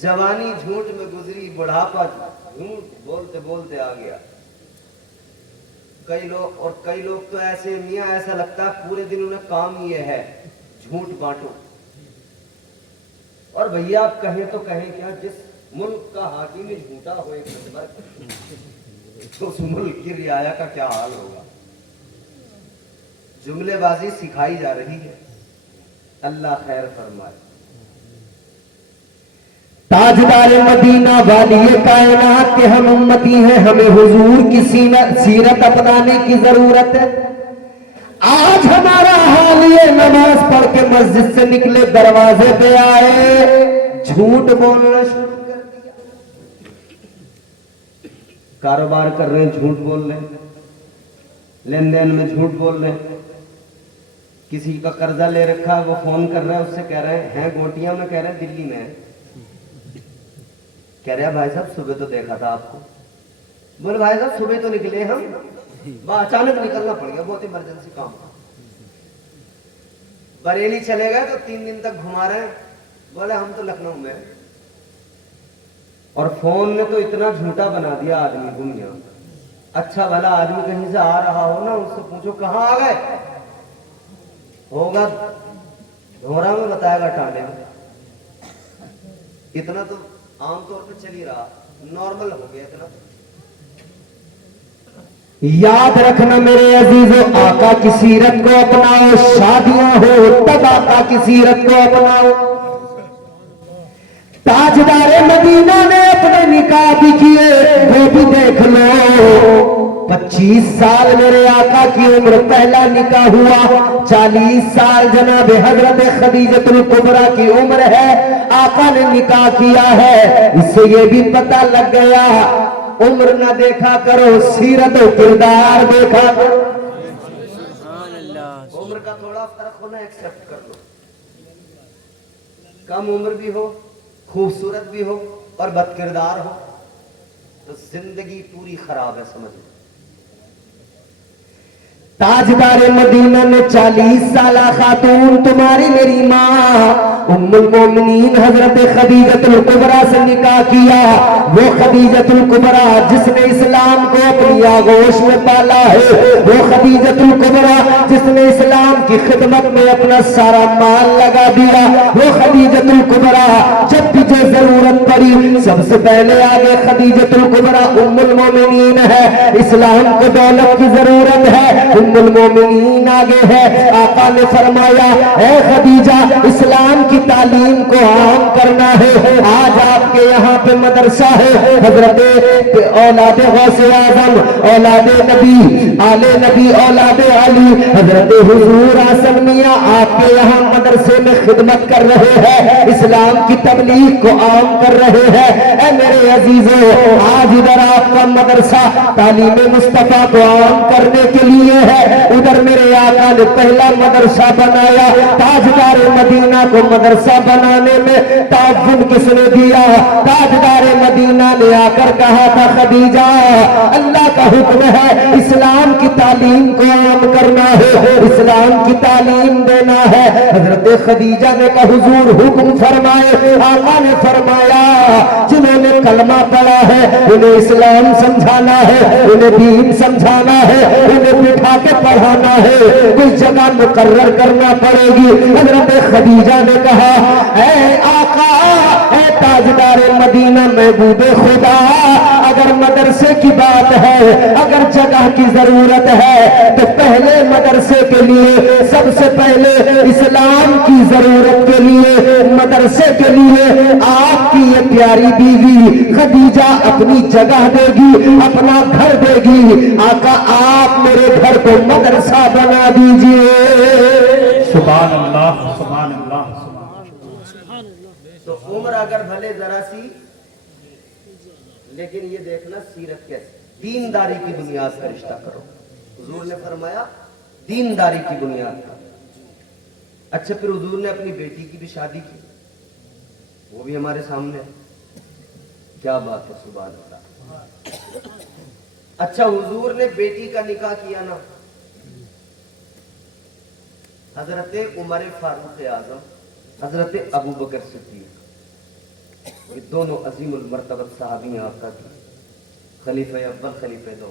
जवानी झूठ में गुजरी, बुढ़ापा झूठ बोलते बोलते आ गया। कई लोग तो ऐसे मियां, ऐसा लगता है पूरे दिन उन्हें काम ये है झूठ बांटो। और भैया आप कहें तो कहें क्या, जिस मुल्क का हाकिम ही झूठा हो एक नंबर, तो उस मुल्क की रियाया का क्या हाल होगा। जुमलेबाजी सिखाई जा रही है, अल्लाह खैर फरमाए। ताजदार मदीना वाली कायनात के हम उम्मती हैं, हमें हुजूर की सीरत अपनाने की जरूरत है। आज हमारा हाल ये, नमाज पढ़ के मस्जिद से निकले, दरवाजे पे आए, झूठ बोलना शुरू कर दिया। कारोबार कर रहे हैं, झूठ बोल रहे हैं, लेन देन में झूठ बोल रहे हैं। किसी का कर्जा ले रखा, वो फोन कर रहा है, उससे कह रहे हैं गोटिया में, कह रहे हैं दिल्ली में है। कह रहे हैं भाई साहब सुबह तो देखा था आपको। बोले भाई साहब सुबह तो निकले हम, अचानक निकलना पड़ गया, बहुत इमरजेंसी काम था। बरेली चले गए तो 3 दिन तक घुमा रहे हैं। बोले हम तो लखनऊ में। और फोन ने तो इतना झूठा बना दिया आदमी दुनिया। अच्छा भला आदमी कहीं से आ रहा हो ना, उससे पूछो कहाँ आ गए, होगा धोरा में, बताएगा टांडे में। इतना तो आमतौर पे चल ही रहा, नॉर्मल हो गया इतना। याद रखना मेरे अजीजों, आका की सीरत को अपनाओ। शादियां हो तब आका की सीरत को अपनाओ। ताजदारे मदीना ने अपने निकाह भी किए, वो भी देख लो। 25 साल मेरे आका की उम्र, पहला निकाह हुआ। 40 साल जनाब हजरत खदीजतुल कुबरा की उम्र है, आका ने निकाह किया है। इससे ये भी पता लग गया, उम्र ना देखा करो, सीरत और किरदार देखा करो। उम्र का थोड़ा फर्क होना एक्सेप्ट कर लो। कम उम्र भी हो, खूबसूरत भी हो और बदकिरदार हो तो जिंदगी पूरी खराब है, समझ लो। ताजदारे मदीना ने 40 साल खातून, तुम्हारी मेरी माँ उम्मुल मोमिनीन हजरत खदीजतुल कुबरा से निकाह किया। वो खदीजतुल कुबरा जिसने इस्लाम को अपनी आगोश में पाला है, वो खदीजतुल कुबरा जिसने इस्लाम की खिदमत में अपना सारा माल लगा दिया। वो खदीजतुल कुबरा जब भी जो जरूरत पड़ी, सबसे पहले आगे खदीजतुल कुबरा उम्मुल मोमिनीन है। इस्लाम को दौलत की जरूरत है, उम्मुल मोमिनीन आगे है। आका ने फरमाया, ए खदीजा, इस्लाम की तालीम को आम करना है। आज आपके यहाँ पे मदरसा है, हजरत औलाद गौसे आजम, औलाद नबी, आले नबी, औलाद अली, हजरत हुजूर आसन मियां आपके यहाँ मदरसे में खिदमत कर रहे हैं, इस्लाम की तबलीग को आम कर रहे हैं। ए मेरे अजीजों, आज इधर आपका मदरसा तालीम मुस्तफा को आम करने के लिए है, उधर मेरे आका ने पहला मदरसा बनाया। ताजदार मदीना को मदरसा बनाने में ताजुब किसने दिया? ताजदार मदीना ने आकर कहा था, खदीजा अल्लाह का हुक्म है, इस्लाम की तालीम को आम करना है, इस्लाम की तालीम देना है। हजरत खदीजा ने कहा, हुजूर हुक्म फरमाए। आका ने फरमाया, जिन्होंने कलमा पढ़ा है उन्हें इस्लाम समझाना है, उन्हें दीन समझाना है, उन्हें बिठा के पढ़ाना है, कुछ जगह मुकर्रर करना पड़ेगी। हजरत खदीजा ने कहा, ऐ आका, ऐ ताजदार मदीना, महबूबे खुदा, अगर मदरसे की बात है, अगर जगह की जरूरत है, तो पहले मदरसे के लिए, सबसे पहले इस्लाम की जरूरत के लिए, मदरसे के लिए आपकी ये प्यारी बीवी खदीजा अपनी जगह देगी, अपना घर देगी। आका, आप मेरे घर को मदरसा बना दीजिए। सुभान अल्लाह, सुभान अल्लाह। तो उम्र अगर भले जरा सी, लेकिन ये देखना सीरत कैसे, दीनदारी की बुनियाद पर रिश्ता करो। हुजूर ने फरमाया दीनदारी की बुनियाद पर। अच्छा, फिर हुजूर ने अपनी बेटी की भी शादी की, वो भी हमारे सामने है। क्या बात है, सुभान अल्लाह। अच्छा, हुजूर ने बेटी का निकाह किया ना, हजरत उमर फारूक आजम, हजरत अबू बकर सिद्दीक, ये दोनों अजीमुल मर्तबत सहाबी हैं आका की, खलीफे अव्वल खलीफे दो।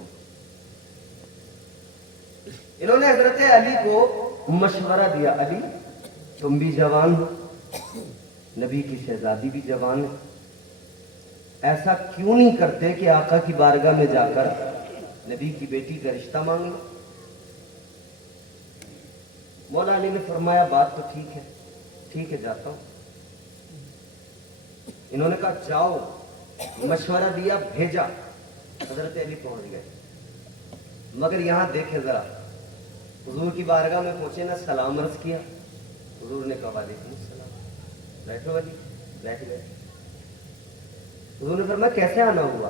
इन्होंने हजरत अली को मशवरा दिया, अली तुम भी जवान हो, नबी की शहजादी भी जवान है, ऐसा क्यों नहीं करते कि आका की बारगाह में जाकर नबी की बेटी का रिश्ता मांग लो। मौला अली ने फरमाया बात तो ठीक है जाता हूं। इन्होंने कहा जाओ, मशवरा दिया, भेजा, हजरत अली पहुंच गए। मगर यहां देखे जरा, हुजूर की बारगाह में पहुंचे ना, सलाम अर्ज किया, हुजूर ने कहा वालेकुम सलाम, बैठो अली, बैठ गए। हुजूर ने फरमाया कैसे आना हुआ?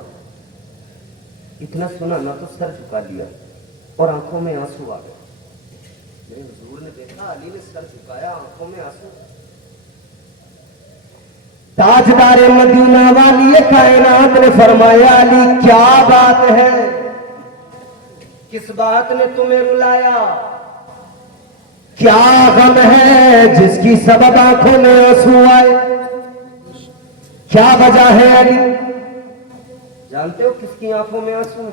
इतना सुना ना तो सर झुका लिया और आंखों में आंसू आ गए। मेरे हुजूर ने देखा अली ने सर झुकाया, आंखों में आंसू। ताजदार मदीना वाली कायनात ने फरमाया अली क्या बात है, किस बात ने तुम्हें रुलाया? क्या गम है जिसकी सबब आंखों में आंसू आए, क्या वजह है अली? जानते हो किसकी आंखों में आंसू है?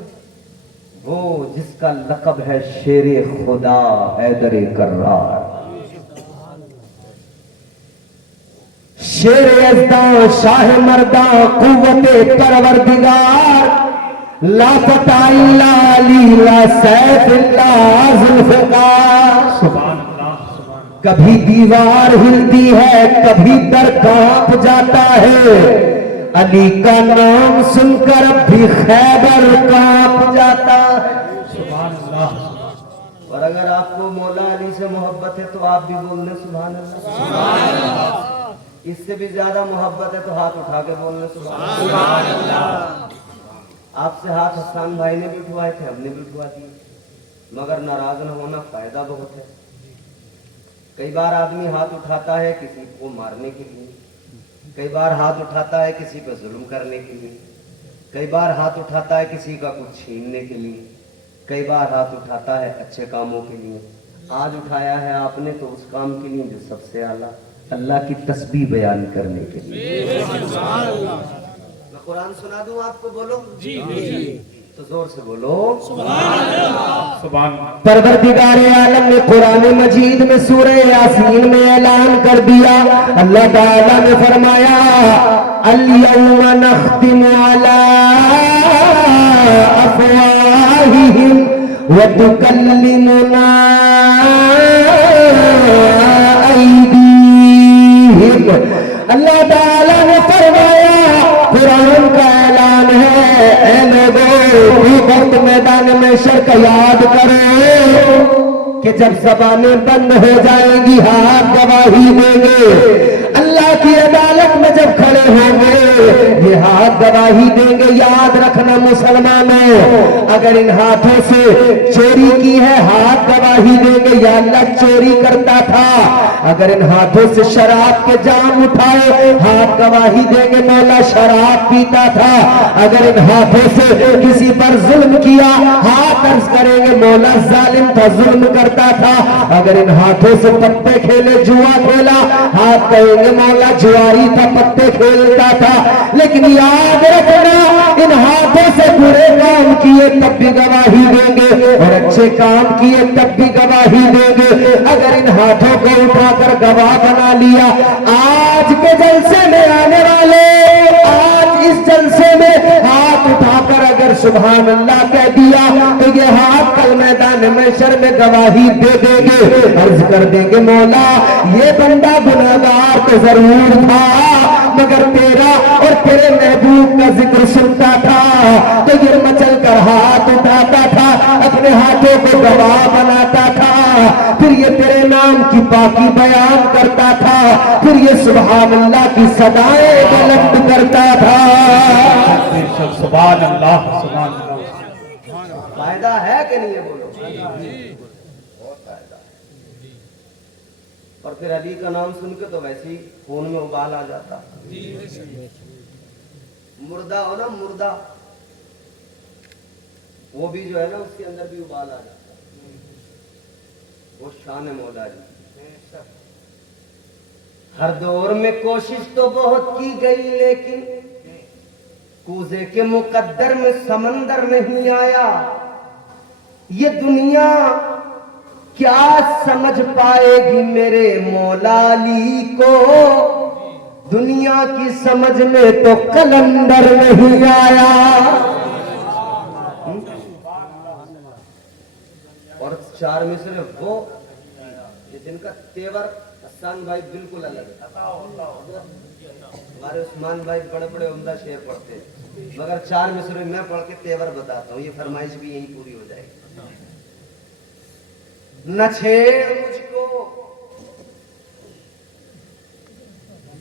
वो जिसका लक़ब है शेरे खुदा हैदर कर्रार, शेर यज़दा शाह मर्दा कुव्वते परवरदिगार, लापता इल्ला अली ला सैफ इल्ला जुल्फ़िकार। सुभान अल्लाह, सुभान अल्लाह। कभी दीवार हिलती है, कभी दर कांप जाता है, अली का नाम सुनकर अब भी खैबर कांप जाता है। सुभान अल्लाह। और अगर आपको मौला अली से मोहब्बत है तो आप भी बोल लें सुभान अल्लाह। इससे भी ज्यादा मोहब्बत है तो हाथ उठा के बोल लें सुभान अल्लाह। आपसे हाथ हसन भाई ने भी उठवाए थे, हमने भी उठवा दिए, मगर नाराज न होना, फायदा बहुत है। कई बार आदमी हाथ उठाता है किसी को मारने के लिए, कई बार हाथ उठाता है किसी पर जुल्म करने के लिए, कई बार हाथ उठाता है किसी का कुछ छीनने के लिए, कई बार हाथ उठाता है अच्छे कामों के लिए। आज उठाया है आपने तो उस काम के लिए जो सबसे आला, अल्लाह की तस्बीह बयान करने के लिए। मैं कुरान सुना दूं आपको, बोलो जी तो जोर से बोलो सुभान परवरदिगार आलम ने कुरान मजीद में सूरह यासीन में ऐलान कर दिया, अल्लाह ताला ने फरमाया अल-यौमा नख्तिमु अला अफ़वाहिहिम व तुकल्लिमुना अयदीहिम। अल्लाह ताला ने फरमाया, कुरान का ऐलान है, ऐ लोगों वक्त मैदान में शर्क याद करो कि जब ज़बानें बंद हो जाएंगी हाथ गवाही देंगे, अल्लाह की अदालत में जब खड़े होंगे ये हाथ गवाही देंगे। याद रखना मुसलमानों, अगर इन हाथों से चोरी की है हाथ गवाही देंगे, या अल्लाह चोरी करता था। अगर इन हाथों से शराब के जाम उठाए हाथ गवाही देंगे, मौला शराब पीता था। अगर इन हाथों से किसी पर जुल्म किया हाथ अर्ज करेंगे, मौला जालिम था, जुल्म करता था। अगर इन हाथों से पत्ते खेले, जुआ खेला, हाथ कहेंगे मौला जुआरी था, पत्ते खेलता था। लेकिन याद रखना, इन हाथों से बुरे काम किए तब भी गवाही देंगे और अच्छे काम किए तब भी गवाही देंगे। अगर इन हाथों को उठाकर गवाह बना लिया, आज के जलसे में आने वाले, आज इस जलसे में हाथ उठाकर अगर सुभान अल्लाह कह दिया तो ये हाथ कल मैदान महशर में गवाही दे देंगे, अर्ज कर देंगे मौला ये बंदा गुनाहगार तो जरूर था, मगर तेरा और तेरे महबूब का जिक्र सुनता था तो ये मचल कर हाथ उठाता था, अपने हाथों को गवाह बनाता था, फिर ये तेरे नाम की पाकी बयान करता था, फिर ये सुभान अल्लाह की सदाएं बुलंद करता था। सुभान अल्लाह, सुभान अल्लाह। फायदा है कि नहीं है, बोलो बहुत फायदा। और फिर अली का नाम सुन के तो वैसे ही खून में उबाल आ जाता। मुर्दा हो ना मुर्दा, वो भी जो है ना उसके अंदर भी उबाल आ जाता है। वो शान मौला जी। हर दौर में कोशिश तो बहुत की गई लेकिन कूजे के मुकद्दर में समंदर नहीं आया। ये दुनिया क्या समझ पाएगी मेरे मौला अली को, दुनिया की समझ में तो कलंदर नहीं आया। और चार में से वो जिनका तेवर हसन भाई बिल्कुल अलग है। हमारे उस्मान भाई बड़े बड़े उम्दा शेर पढ़ते हैं, मगर चार मिसरे मैं पढ़ के तेवर बताता हूँ, ये फरमाइश भी यही पूरी हो जाएगी। न छेड़ मुझको,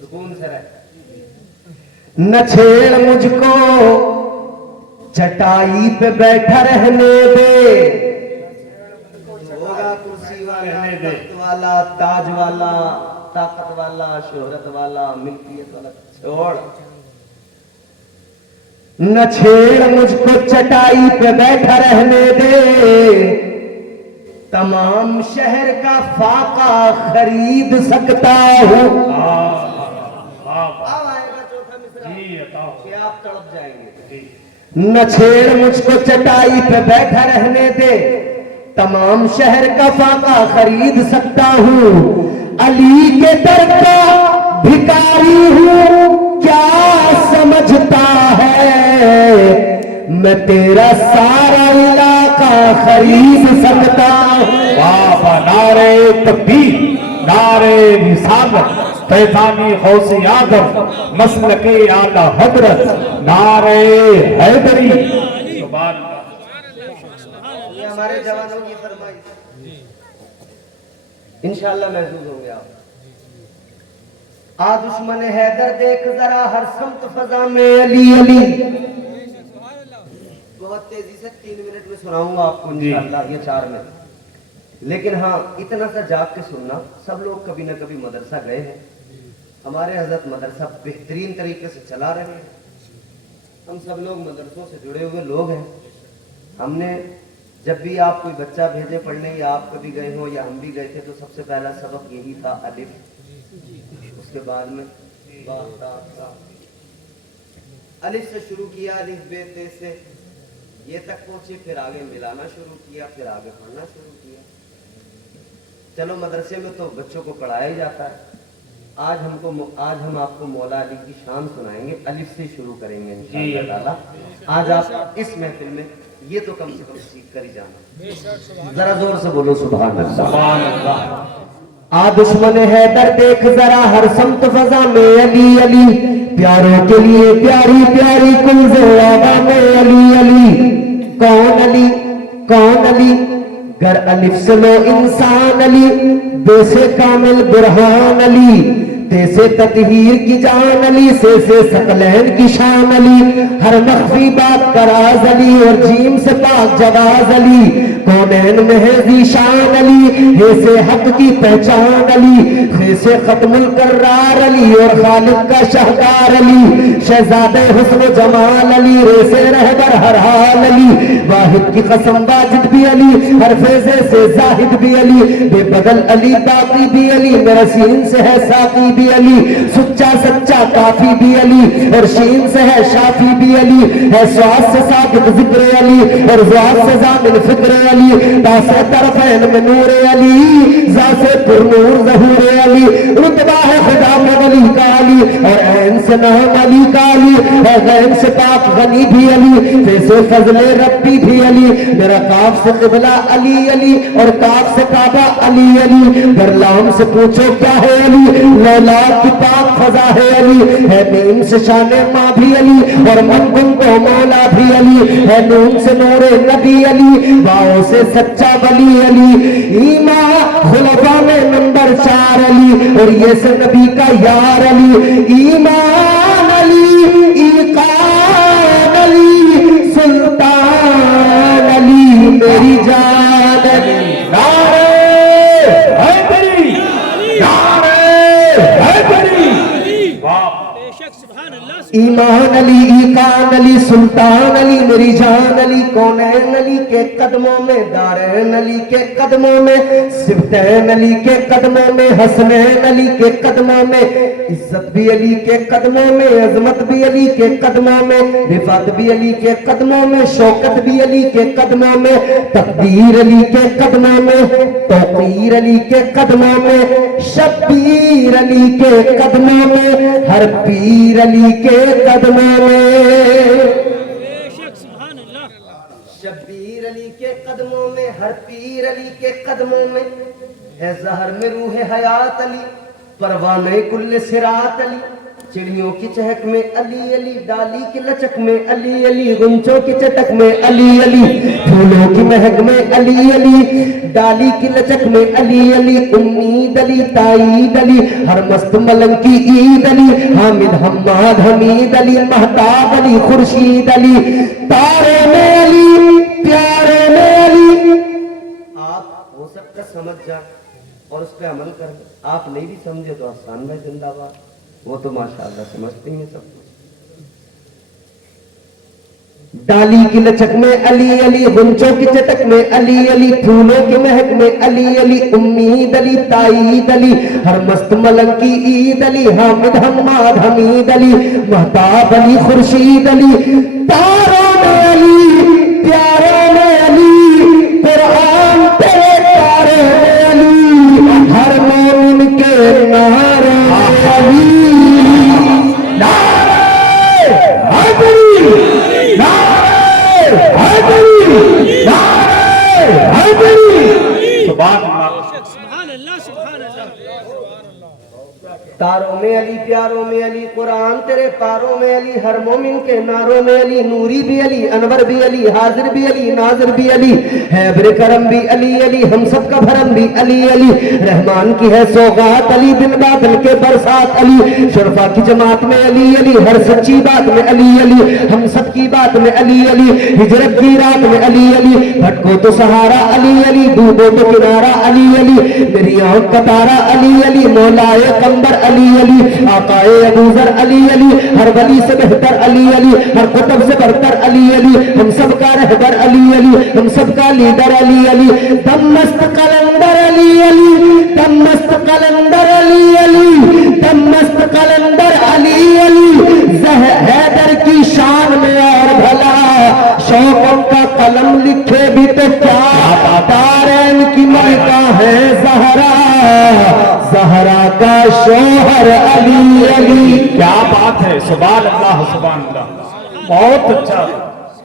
सुकून से रह, न छेड़ मुझको चटाई पे बैठा रहने दे, होगा कुर्सी वाला, तख्त वाला, ताज वाला, ताकत वाला, शोहरत वाला, मिल्कियत वाला, छोड़। न छेड़ मुझको चटाई पे बैठा रहने दे, तमाम शहर का फाका खरीद सकता हूँ। आएगा चौथा मिसरा कि आप तड़प जाएंगे। न छेड़ मुझको चटाई पे बैठा रहने दे, तमाम शहर का फाका खरीद सकता हूँ। अली के दर का भिखारी हूँ, क्या समझता है, मैं तेरा सारा इलाका खरीद सकता हूँ। बाबा नारे तकबीर, नारे रिसालत, फैजानी गौसे आदम, मसलके आला हजरत, नारे हैदरी। सुभान अल्लाह। ये हमारे जवानों की फरमाइश, इंशाअल्लाह महसूस होंगे आप। आ दुश्मन हैदर देख जरा हर समत फजा में अली अली। बहुत तेजी से 3 मिनट में सुनाऊंगा आपको इंशाअल्लाह, ये 4 में। लेकिन हाँ, इतना सा जाग के सुनना, सब लोग कभी ना कभी मदरसा गए हैं। हमारे हजरत मदरसा बेहतरीन तरीके से चला रहे हैं। हम सब लोग मदरसों से जुड़े हुए लोग हैं। हमने जब भी आप कोई बच्चा भेजे पढ़ने, या आप कभी गए हो या हम भी गए थे, तो सबसे पहला सबक यही था अलिफ, उसके बाद में बा ता सा। अलिफ से शुरू किया, अलिफ बे ते से ये तक पहुंचे, फिर आगे मिलाना शुरू किया, फिर आगे पढ़ना शुरू किया। चलो मदरसे में तो बच्चों को पढ़ाया ही जाता है। आज हम आपको मौला अली की शान सुनाएंगे, अलिफ से शुरू करेंगे इंशाअल्लाह ताला। आज आप इस महफिल में ये तो कम से कम सीख कर ही जाना। जरा जोर से बोलो सुभान अल्लाह। सुभान अल्लाह। आ दुश्मन हैदर देख जरा हर समत फजा में अली अली, प्यारों के लिए प्यारी प्यारी कुलज़े आबा में अली अली। कौन अली, कौन अली, गर अलिफ से लो इंसान अली, बेसे कामिल बुरहान अली, तेसे तकहीर की जान अली, से सकलैन की शान अली, हर मख्फी बात का राज अली, और जीम से पाक जवाज अली, कौनैन में है ज़ीशान अली, हे से हक की पहचान अली, हे से खत्मुल कर्रार अली, और खालिद का शाहकार अली, शहजादे हुस्न जमाल अली, रे से रहबर हर हाल अली, वाहिद की कसम वाजिद भी अली, हर फेज़े से जाहिद भी अली, बेबदल अली बाकी भी अली, मेरा सीन से है साकी भी अली, सच्चा सच्चा काफी भी अली, और शीन से है शाफी भी अली, है स्वाद से साबित जिक्र अली, और ज़ात से ज़ामिन फिक्र अली, तासे तरफ़ैन में नूर अली, ज़ा से पुरनूर ज़हूर अली, रुतबा है खुदा में वली का अली, और ऐन से नाम अली का अली, और गैन से पाक गनी भी अली, जैसे फजले रब्बी भी अली, मेरा काफ से क़िबला अली अली, और काफ से काबा अली अली, बरलाम से पूछो क्या है अली, लौला की पाक फजा है अली, है नीम से शाने माँ भी अली, और मनगुन को मौला भी अली, है नून से नूरे नबी अली, बाओ से सच्चा वली अली, ईमा खुलफा में नंबर 4 अली, और ये से नबी का यार अली, ईमान अली, ईकान अली, सुल्तान अली, मेरी जान अली। नारे हैदरी, नारे हैदरी। वाह, ایمان علی، ایقان علی، سلطان علی، میری جان علی، کونین علی کے قدموں میں، دارین علی کے قدموں میں، سبتین علی کے قدموں میں، حسنین علی کے قدموں میں، عزت بھی علی کے قدموں میں، عظمت بھی علی کے قدموں میں، رفعت بھی علی کے قدموں میں، شوکت بھی علی کے قدموں میں، تقدیر علی کے قدموں میں، توقیر علی کے قدموں میں، شبیر علی کے قدموں میں، ہر پیر علی کے قدموں میں، شبیر علی کے قدموں میں، ہر پیر علی کے قدموں میں، ہے زہر میں روح حیات علی، پروانہ کل صراط علی، چڑیوں کی چہک میں علی علی، ڈالی کی لچک میں علی علی، غنچوں کی چٹک میں علی علی، پھولوں کی مہک میں علی علی، ڈالی کی لچک میں علی علی، امید علی، تائید علی، ہر مست ملنگ کی عید علی، حامد حماد حمید علی، مہتاب علی، خورشید علی، تارے میں علی، پیارے میں علی۔ آپ ہو سکتا سمجھ جائیں اور اس پہ عمل کر دیں، آپ نہیں بھی سمجھے تو آسان بھائی زندہ باد، وہ تو ماشاءاللہ سمجھتے ہیں سب کچھ۔ ڈالی کی لچک میں علی علی، غنچوں کی چٹک میں علی علی، پھولوں کی مہک میں علی علی، امید علی، تائید علی، ہر مست ملنگ کی عید علی، حامد حماد حمید علی، مہتاب علی، خورشید علی، تاروں میں علی، پیاروں میں علی، قرآن تیرے تارے میں علی، ہر مومن کے نعرے میں علی، نعرے حیدری، نعرے حیدری، نعرے حیدری۔ سبحان اللہ۔ تاروں میں علی، پیاروں میں علی، قرآن تیرے پاروں میں علی، ہر مومن کے ناروں میں علی، نوری بھی علی، انور بھی علی، حاضر بھی علی، ناظر بھی علی، حیبر کرم بھی علی علی، ہم سب کا بھرم بھی علی علی، رحمان کی ہے سوغات علی، بن بادل کے برسات علی، شرفا کی جماعت میں علی علی، ہر سچی بات میں علی علی، ہم سب کی بات میں علی علی، ہجرت کی رات میں علی علی، بھٹکو تو سہارا علی علی، ڈوبو تو کنارہ علی علی، میری آنکھ کا تارا علی علی، مولائے قمبر علی علی، آقائے ابوذر علی علی، ہر ولی سے بہتر علی علی، ہر قطب سے برتر علی علی، ہم سب کا رہبر علی علی، ہم سب کا لیڈر علی علی، دم مست قلندر علی علی، دم مست قلندر علی علی، دم مست قلندر علی علی، حیدر کی شان میں اور بھلا شوقت کا قلم لکھے بھی تو کیا، دارین کی ملکہ ہے زہرا، زہرا کا شوہر علی علی۔ کیا بات ہے، سبحان اللہ سبحان اللہ، بہت اچھا۔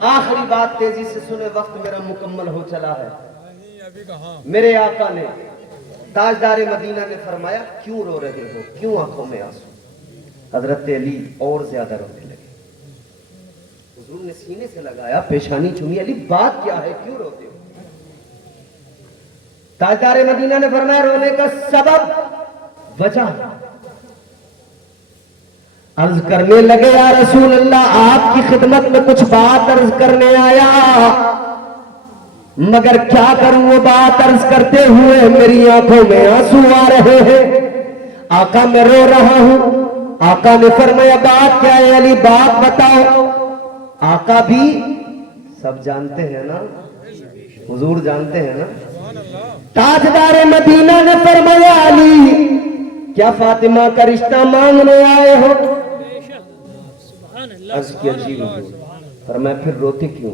آخری بات تیزی سے سنے، وقت میرا مکمل ہو چلا ہے۔ میرے آقا نے، تاجدار مدینہ نے فرمایا کیوں رو رہے ہو، کیوں آنکھوں میں آنسو؟ حضرت علی اور زیادہ رونے لگے، حضور نے سینے سے لگایا، پیشانی چومی، علی بات کیا ہے، کیوں روتے ہو؟ تاجدار مدینہ نے فرمایا رونے کا سبب، وجہ۔ عرض کرنے لگے یا رسول اللہ آپ کی خدمت میں کچھ بات عرض کرنے آیا، مگر کیا کروں وہ بات عرض کرتے ہوئے میری آنکھوں میں آنسو آ رہے ہیں، آقا میں رو رہا ہوں۔ آقا نے فرمایا بات کیا ہے علی، بات بتاؤ۔ آقا بھی سب جانتے ہیں نا، حضور جانتے ہیں نا۔ تاجدار مدینہ نے فرمایا علی کیا فاطمہ کا رشتہ مانگنے آئے ہو؟ عرض کی عجیب حضور، فرمایا پھر روتے کیوں؟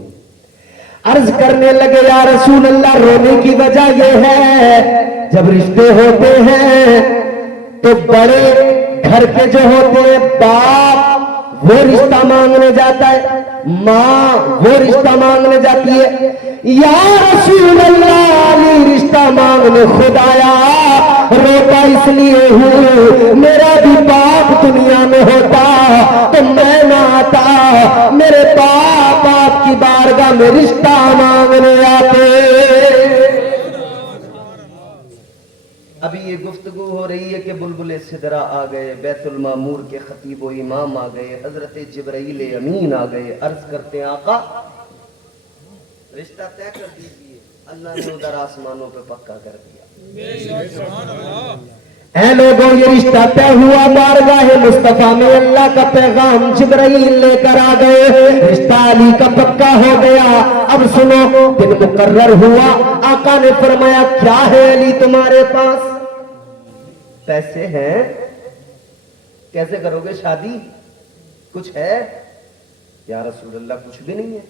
عرض کرنے لگے یا رسول اللہ رونے کی وجہ یہ ہے جب رشتے ہوتے ہیں تو بڑے گھر کے جو ہوتے ہیں باپ وہ رشتہ مانگنے جاتا ہے، ماں وہ رشتہ مانگنے جاتی ہے، یا رسول اللہ علی رشتہ مانگنے خود آیا، روتا اس لیے ہوں میرا بھی باپ دنیا میں ہوتا تو میں نہ آتا، میرے باپ آپ کی بارگاہ میں رشتہ مانگنے آتے۔ ابھی یہ گفتگو ہو رہی ہے کہ بلبل سدرا آ گئے، بیت المعمور کے خطیب و امام آ گئے، حضرت جبرائیل امین آ گئے، عرض کرتے ہیں آقا رشتہ طے کر دیجئے، اللہ نے ادھر آسمانوں پہ پکا کر دیا۔ ऐ लोगों, ये रिश्ता तय हुआ बारगाह मुस्तफा में, अल्लाह का पैगाम जिब्राइल लेकर आ गए, रिश्ता अली का पक्का हो गया। अब सुनो, दिन मुकर्रर हुआ, आका ने फरमाया क्या है अली तुम्हारे पास? पैसे हैं? कैसे करोगे शादी? कुछ है? या रसूल अल्लाह कुछ भी नहीं है।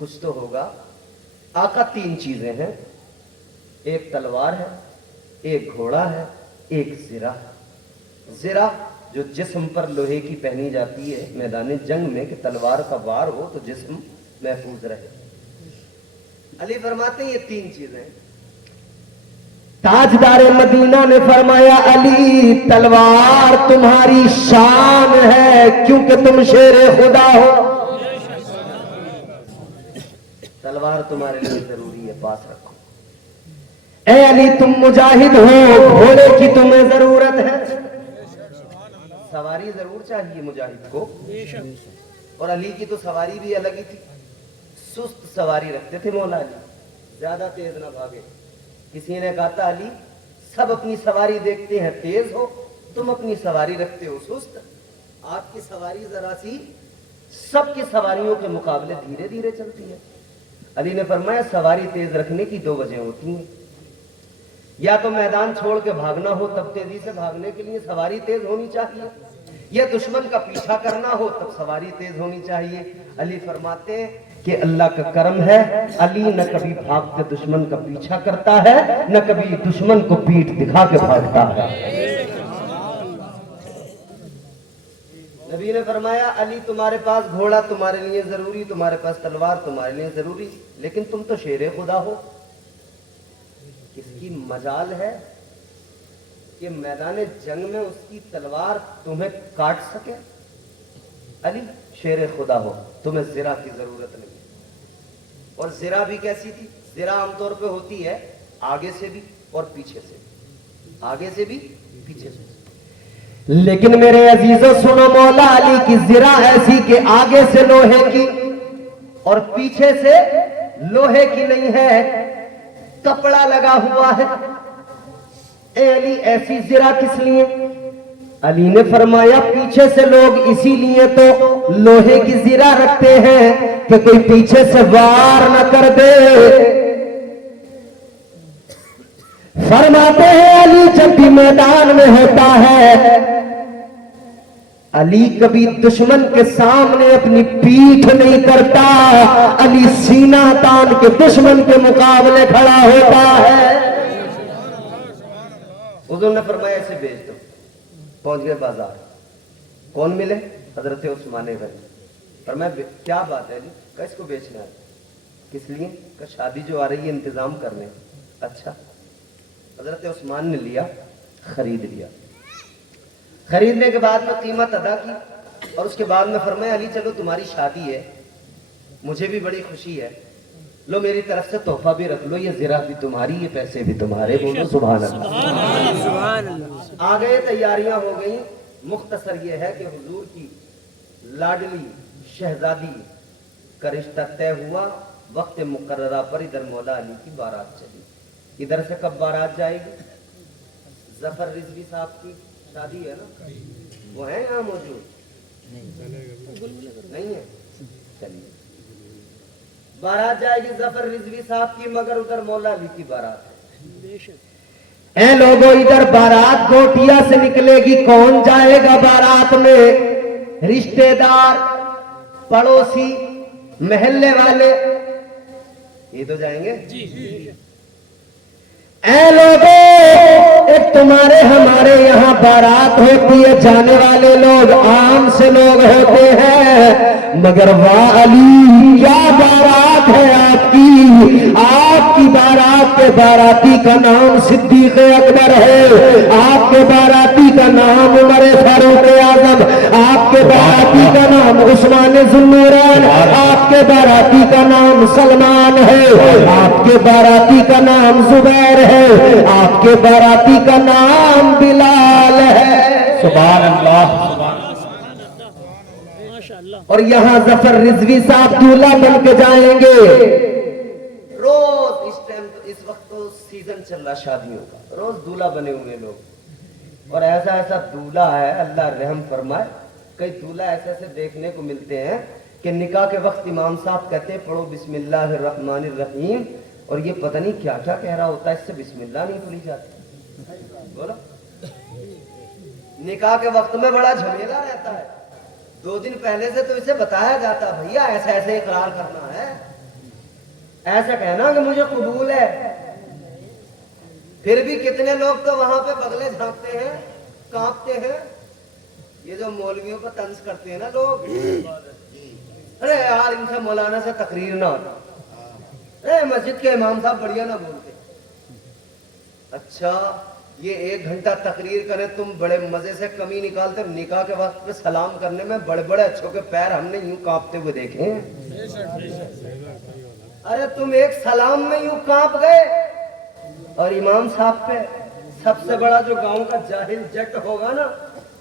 कुछ तो होगा। आका 3 चीजें हैं, एक तलवार है, एक घोड़ा है, एक जिरा। जिरा जो जिस्म पर लोहे की पहनी जाती है मैदान जंग में कि तलवार का वार हो तो जिस्म महफूज रहे। अली फरमाते हैं ये 3 चीजें। ताजदार मदीना ने फरमाया अली तलवार तुम्हारी शान है क्योंकि तुम शेरे खुदा हो। तलवार तुम्हारे लिए जरूरी है, पास रखो। ए अली तुम मुजाहिद हो, घोड़े की तुम्हें जरूरत है। सवारी जरूर चाहिए मुजाहिद को, और अली की तो सवारी भी अलग ही थी। सुस्त सवारी रखते थे मौला अली, ज्यादा तेज ना भागे। किसी ने कहा था अली सब अपनी सवारी देखते हैं तेज हो, तुम अपनी सवारी रखते हो सुस्त। आपकी सवारी जरा सी सबकी सवारियों के मुकाबले धीरे धीरे चलती है। अली ने फरमाया सवारी तेज रखने की 2 वजह होती हैं, या तो मैदान छोड़ के भागना हो तब तेजी से भागने के लिए सवारी तेज होनी चाहिए, या दुश्मन का पीछा करना हो तब सवारी तेज होनी चाहिए। अली फरमाते हैं कि अल्लाह का करम है, अली न कभी भागते दुश्मन का पीछा करता है, न कभी दुश्मन को पीठ दिखा के भागता है। नबी ने फरमाया अली तुम्हारे पास घोड़ा तुम्हारे लिए जरूरी, तुम्हारे पास तलवार तुम्हारे लिए जरूरी, लेकिन तुम तो शेरे खुदा हो। किसकी मजाल है कि मैदान जंग में उसकी तलवार तुम्हें काट सके? अली शेरे खुदा हो, तुम्हें जिरा की जरूरत नहीं है। और जिरा भी कैसी थी? जिरा आमतौर पे होती है आगे से भी और पीछे से, आगे से भी पीछे से। लेकिन मेरे अजीजों सुनो, मौला अली की जिरा ऐसी कि आगे से लोहे की और पीछे से लोहे की नहीं है, कपड़ा लगा हुआ है। ए अली ऐसी जिरा किस लिए? अली ने फरमाया पीछे से लोग इसीलिए तो लोहे की जिरा रखते हैं कि कोई पीछे से वार न कर दे। फरमाते हैं अली जब भी मैदान में होता है, अली कभी दुश्मन के सामने अपनी पीठ नहीं करता, अली सीना तान के दुश्मन के मुकाबले खड़ा होता है। हुजूर ने फरमाया इसे बेच दो। पहुंच गए बाजार, कौन मिले? हजरत उस्मान गनी। फरमाया क्या बात है अली? का इसको बेचना है। किस लिए? का शादी जो आ रही है इंतजाम करने। अच्छा। हजरत उस्मान ने लिया, खरीद लिया। खरीदने के बाद में कीमत अदा की और उसके बाद में फरमाया अली चलो तुम्हारी शादी है, मुझे भी बड़ी खुशी है, लो मेरी तरफ से तोहफा भी रख लो, ये जिरा भी तुम्हारी, ये पैसे भी तुम्हारे। बोलो सुभान अल्लाह। आ गए, तैयारियां हो गई। मुख्तसर ये है कि हुजूर की लाडली शहजादी का रिश्ता तय हुआ। वक्त मुकर्ररा पर इधर मौला अली की बारात चली। इधर से कब बारात जाएगी? जफर रिजवी साहब की शादी है ना, वो है यहाँ मौजूद? नहीं है। चलिए बारात जाएगी जफर रिजवी साहब की, मगर उधर मौला अली की बारात है। ऐ लोगों इधर बारात गोटिया से निकलेगी, कौन जाएगा बारात में? रिश्तेदार, पड़ोसी, महल्ले वाले, ये तो जाएंगे। ऐ लोगों एक तुम्हारे हमारे यहाँ बारात होती है, जाने वाले लोग आम से लोग होते हैं, मगर वाह अली क्या बारात है आपकी। आपकी बारात के बाराती का नाम सिद्दीक अकबर है, आपके बाराती का नाम उमर फारूक आजम, आपके बाराती का नाम उस्मान जुन्नूरैन, आपके बाराती का नाम सलमान है, आपके बाराती का नाम जुबैर है, आपके बाराती का नाम बिलाल है। सुभान अल्लाह। और यहाँ जफर रिजवी साहब दूल्हा बन के जाएंगे। रोज इस टाइम, इस वक्त तो सीजन चल रहा शादियों का, रोज दूल्हा बने हुए लोग। اور ایسا ایسا دولہا ہے، اللہ رحم فرمائے. کئی دولہا ایسے ایسے دیکھنے کو ملتے ہیں کہ نکاح کے وقت امام صاحب کہتے ہیں پڑھو بسم اللہ الرحمن الرحیم، اور یہ پتہ نہیں کیا کیا کہہ رہا ہوتا ہے، اس سے بسم اللہ نہیں پڑھی جاتی. بولو، نکاح کے وقت میں بڑا جھمیلا رہتا ہے. 2 دن پہلے سے تو اسے بتایا جاتا بھیا ایسا ایسے اقرار کرنا ہے، ایسا کہنا کہ مجھے قبول ہے. پھر بھی کتنے لوگ تو وہاں پہ بغلے جھانکتے ہیں، کانپتے ہیں. یہ جو مولویوں کو طنز کرتے ہیں نا لوگ، ارے یار ان سے مولانا سے تقریر نہ ہوتا، ارے مسجد کے امام صاحب بڑھیا نہ بولتے. اچھا یہ 1 گھنٹہ تقریر کریں، تم بڑے مزے سے کمی نکالتے، نکاح کے وقت پہ سلام کرنے میں بڑے بڑے اچھوں کے پیر ہم نے یوں کانپتے ہوئے دیکھے ہیں. ارے تم ایک سلام میں یوں کانپ گئے، اور امام صاحب پہ سب سے بڑا جو گاؤں کا جاہل جٹ ہوگا نا،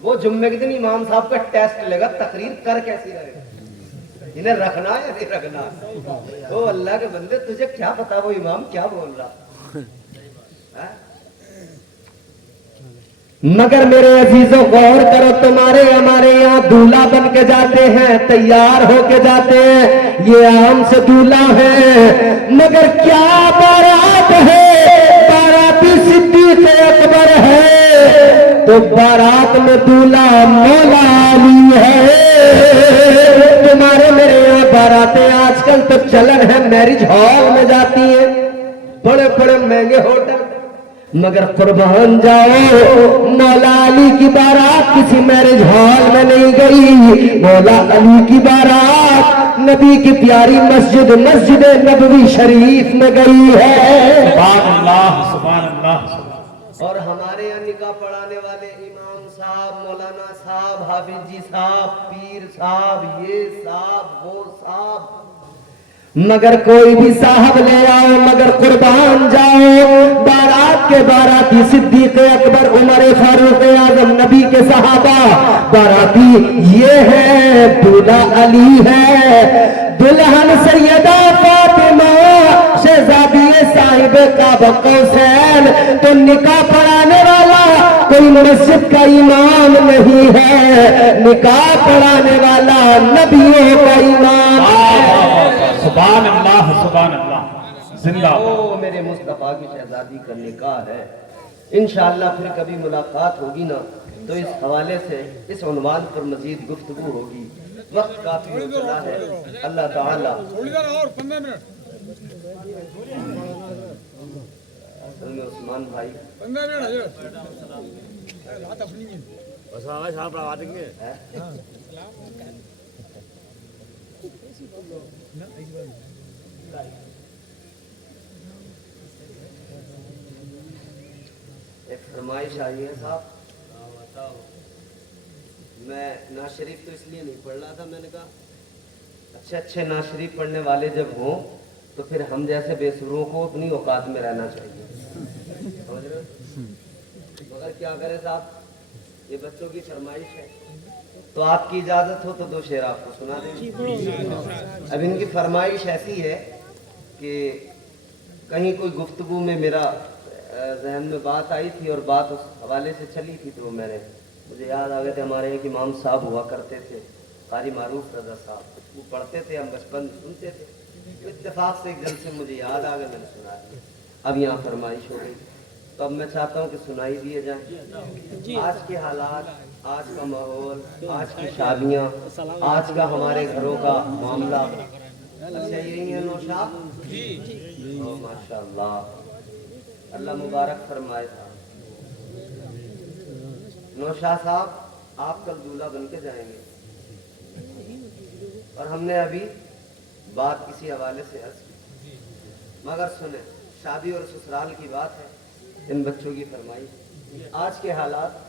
وہ جمعے کے دن امام صاحب کا ٹیسٹ لے گا تقریر کر کیسی رہے گا، انہیں رکھنا ہے یا نہیں رکھنا. تو اللہ کے بندے تجھے کیا پتا وہ امام کیا بول رہا. مگر میرے عزیزوں غور کرو، تمہارے ہمارے یہاں دولہا بن کے جاتے ہیں، تیار ہو کے جاتے ہیں، یہ عام سے دولہا ہے، مگر کیا بارات ہے، باراتی صدیق اکبر ہے، تو بارات میں دولہا مولا علی ہے. تمہارے میرے یہاں باراتیں آج کل تو چلن ہے میرج ہال میں جاتی ہیں، بڑے بڑے مہنگے ہوٹل، مگر قربان جاؤ مولا علی کی بارات کسی میرج ہال میں نہیں گئی. مولا علی کی بارات نبی کی پیاری مسجد مسجد نبوی شریف میں گئی ہے. سبحان اللہ سبحان اللہ. اور ہمارے یہاں نکاح پڑھانے والے امام صاحب، مولانا صاحب، حافظ جی صاحب، پیر صاحب، یہ صاحب وہ صاحب، مگر کوئی بھی صاحب لے آؤ، مگر قربان جاؤ بارات کے باراتی صدیق اکبر، عمر فاروق اعظم، نبی کے صحابہ، باراتی یہ ہے، دولہا علی ہے، دلہن سیدہ فاطمہ شہزادی صاحب کعبہ قوسین. تو نکاح پڑھانے والا کوئی مسجد کا امام نہیں ہے، نکاح پڑھانے والا نبیوں کا امام ہے. سبحان اللہ سبحان اللہ. زندہ او میرے مصطفیٰ کی شہزادی کا نکاح ہے. انشاءاللہ پھر کبھی ملاقات ہوگی نا تو اس حوالے سے اس عنوان پر مزید گفتگو ہوگی. وقت کافی ہو چلا ہے. اللہ تعالیٰ اصل میں عثمان بھائی ایک فرمائش آئی ہے صاحب. میں نعت شریف تو اس لیے نہیں پڑھ رہا تھا، میں نے کہا اچھے اچھے نعت شریف پڑھنے والے جب ہوں تو پھر ہم جیسے بے سروں کو اپنی اوقات میں رہنا چاہیے. مگر کیا کرے صاحب، یہ بچوں کی فرمائش ہے تو آپ کی اجازت ہو تو 2 شعر آپ کو سنا دیں. اب ان کی فرمائش ایسی ہے کہ کہیں کوئی گفتگو میں میرا ذہن میں بات آئی تھی اور بات اس حوالے سے چلی تھی، تو مجھے یاد آ گئے تھے ہمارے ایک امام صاحب ہوا کرتے تھے، قاری معروف رضا صاحب، وہ پڑھتے تھے، ہم بچپن سنتے تھے. اتفاق سے ایک دن سے مجھے یاد آ گیا، میں نے سنا دیا. اب یہاں فرمائش ہو گئی تو اب میں چاہتا ہوں کہ سنائی دیے جائیں. آج کے حالات، آج کا ماحول، آج کی شادیاں، آج کا ہمارے گھروں کا معاملہ، اچھا یہی ہے نوشاد جی. ماشاء اللہ، اللہ مبارک فرمائے. نوشاد صاحب آپ کل دولہا بن کے جائیں گے، اور ہم نے ابھی بات کسی حوالے سے عرض کی، مگر سنیں شادی اور سسرال کی بات ہے، ان بچوں کی فرمائی. آج کے حالات،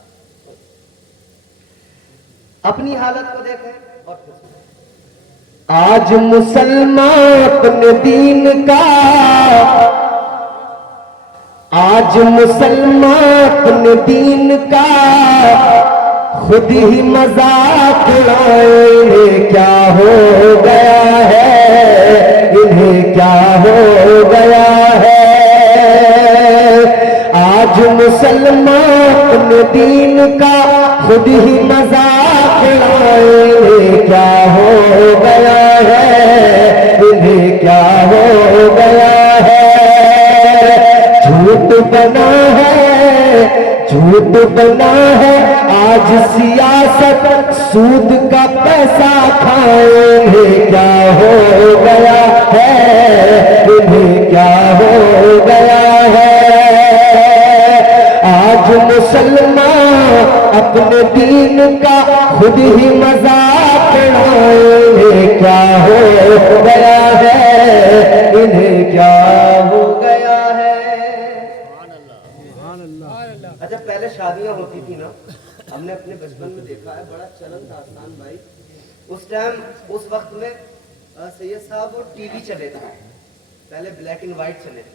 اپنی حالت کو دیکھیں اور پھر سنیں. آج مسلمان اپنے دین کا، آج مسلمان اپنے دین کا خود ہی مذاق اڑائے. انہیں کیا ہو گیا ہے، انہیں کیا ہو گیا ہے. آج मुसलमान अपने दीन का खुद ही मजाक उड़ाए, क्या हो गया है इन्हें, क्या हो गया है। झूठ बना है, झूठ बना है आज सियासत, सूद का पैसा खाएंगे, क्या हो गया है इन्हें, क्या हो गया है। आज मुसलमान अपने दीन का खुद ही मजाक उड़ाएंगे, क्या हो गया है इन्हें, क्या हो गया है। अच्छा, पहले शादियां होती थी ना, हमने अपने बचपन में देखा है, बड़ा चलन था आसान भाई। उस टाइम, उस वक्त में सैयद साहब वो टीवी चले थे, पहले ब्लैक एंड व्हाइट चले थे।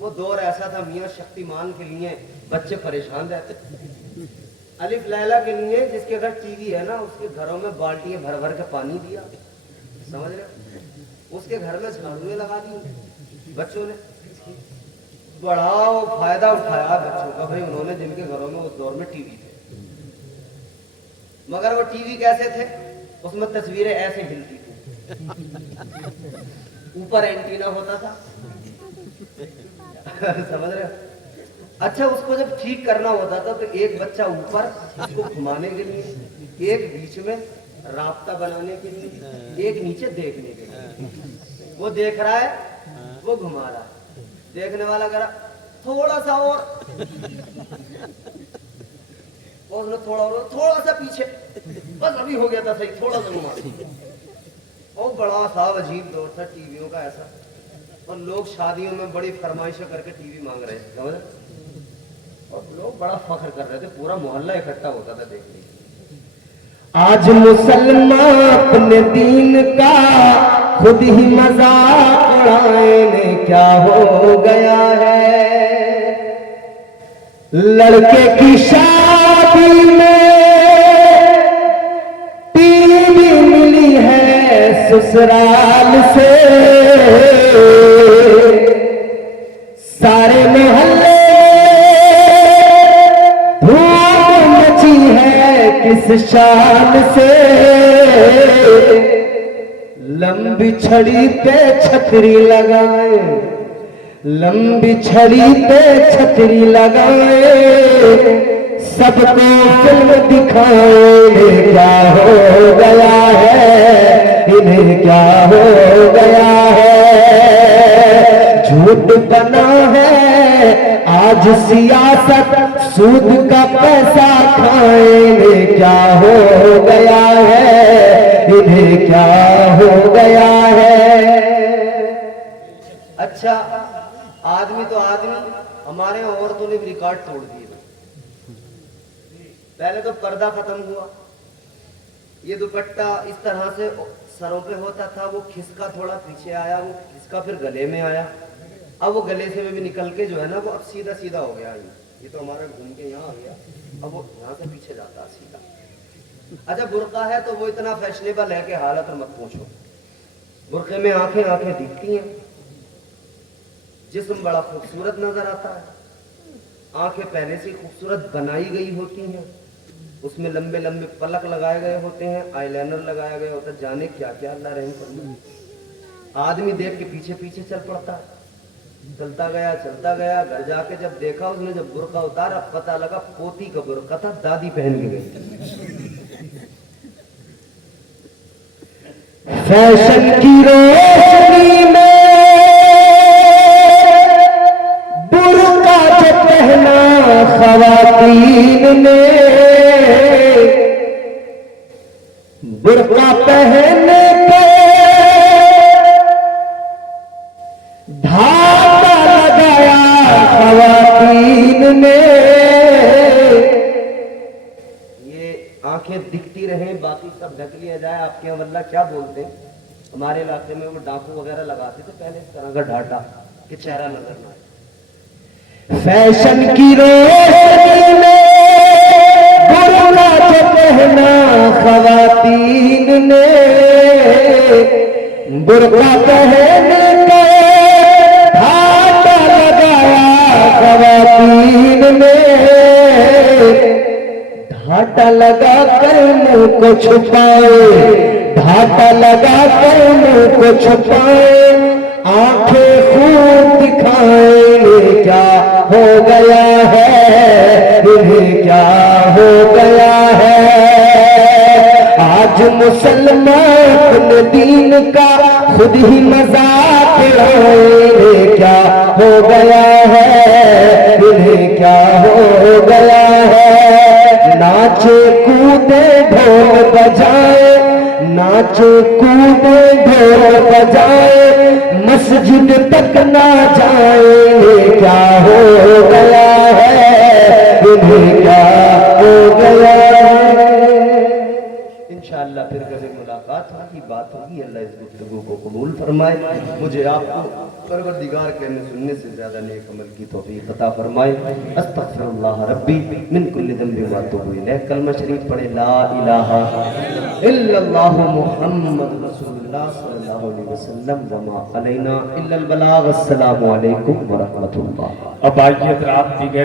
वो दौर ऐसा था, मियां शक्तिमान के लिए बच्चे परेशान रहते थे। अलिफ लैला के लिए जिसके घर टीवी है ना, उसके घरों में बाल्टियां भर भर के पानी दिया, समझ रहे, उसके घर में झाड़ुएं लगा दी बच्चों ने। बड़ा वो फायदा उठाया बच्चों का भाई उन्होंने, जिनके घरों में उस दौर में टीवी थे। मगर वो टीवी कैसे थे, उसमें तस्वीरें ऐसे हिलती थी, ऊपर एंटीना होता था समझ रहे हो। अच्छा, उसको जब ठीक करना होता था तो एक बच्चा ऊपर उसको घुमाने के लिए, एक बीच में रास्ता बनाने के लिए, एक नीचे देखने के लिए। वो देख रहा है, वो घुमा रहा है, देखने वाला करा थोड़ा सा और उसने थोड़ा सा पीछे, बस अभी हो गया था सही, थोड़ा सा घुमा। और बड़ा सा अजीब दौर था टीवियों का ऐसा, और लोग शादियों में बड़ी फरमाइशें करके टीवी मांग रहे थे, समझ, और लोग बड़ा फख्र कर रहे थे, पूरा मोहल्ला इकट्ठा होता था देखने। आज मुसलमान अपने दीन का खुद ही मजाक उड़ाने, क्या हो गया है। लड़के की शादी में टीवी मिली है ससुराल से, सारे मोहल्ले धूम मची है किस शान से। लंबी छड़ी पे छतरी लगाए, लंबी छड़ी पे छतरी लगाए, सबको फिल्म दिखाए, क्या हो गया है इन्हें, क्या हो गया है। झूठ बना है आज सियासत, सूद का पैसा खाएंगे, क्या हो गया है इन्हें, क्या हो गया है। अच्छा, आदमी तो आदमी, हमारे औरतों ने भी रिकॉर्ड तोड़ दिए। पहले तो पर्दा खत्म हुआ, ये दुपट्टा इस तरह से सरों पे होता था, वो खिसका थोड़ा पीछे आया, वो खिसका फिर गले में आया, अब वो गले से भी निकल के जो है ना वो अब सीधा सीधा हो गया। ये तो हमारा घूम के यहाँ आ गया, अब वो यहाँ से पीछे जाता है सीधा। अच्छा, बुर्का है तो वो इतना फैशनेबल है कि हालत मत पूछो। बुर्के में आंखें आंखें दिखती हैं, जिस्म बड़ा खूबसूरत नजर आता है, आंखें पहले से खूबसूरत बनाई गई होती हैं, उसमें लंबे लंबे पलक लगाए गए होते हैं, आईलाइनर लगाया गया होता है, जाने क्या क्या अल्लाह रहम फरमाए। आदमी देख के पीछे पीछे चल पड़ता है, चलता गया, घर जाके जब देखा उसने, जब बुर्का उतारा पता लगा पोती का बुर्का था, दादी पहन के गई। फैशन की रोशनी में बुर्का जो पहना ख़वातीन ने, बुर्का पहने के धागा लगाया ख़वातीन ने। ये आंखें दिखती रहे, बाकी सब ढक लिया जाए। आपके यहाँ वल्ला क्या बोलते हैं, हमारे इलाके में वो डाकू वगैरह लगाते थे पहले इस तरह का ढाटा कि चेहरा नजर ना आए। फैशन की रोशनी में बुर्का जो पहना ख़वातीन ने, बुर्का पहने के धागा लगाया ख़वातीन میں ڈھاٹا لگا کر منہ کو چھپائے، ڈھاٹا لگا کر منہ کو چھپائے، آنکھیں خون دکھائیں، یہ کیا ہو گیا ہے، انہیں کیا ہو گیا ہے۔ آج مسلمان اپنے دین کا خود ہی مذاق اڑائیں، کیا ہو گیا ہے، انہیں کیا ہو گیا ہے۔ ناچے کودے ڈھول بجائے، ناچے کودے ڈھول بجائے، مسجد تک نہ جائیں، کیا ہو گیا ہے، انہیں کیا ہو گیا ہے۔ انشاءاللہ پھر کبھی ملاقات ہوگی، بات ہوگی۔ اللہ اس گفتگو کو قبول فرمائے، مجھے آپ کو پروردگار کہنے سننے سے زیادہ نیک عمل کی توفیق عطا فرمائے۔ استغفر اللہ ربی من کل ذنب و اتوب الیہ۔ کلمہ شریف پڑھے، لا الہ الا اللہ محمد رسول اللہ صلی اللہ علیہ وسلم، وما علینا الا البلاغ۔ السلام علیکم ورحمۃ اللہ۔ اب آئیے حضرات دیگر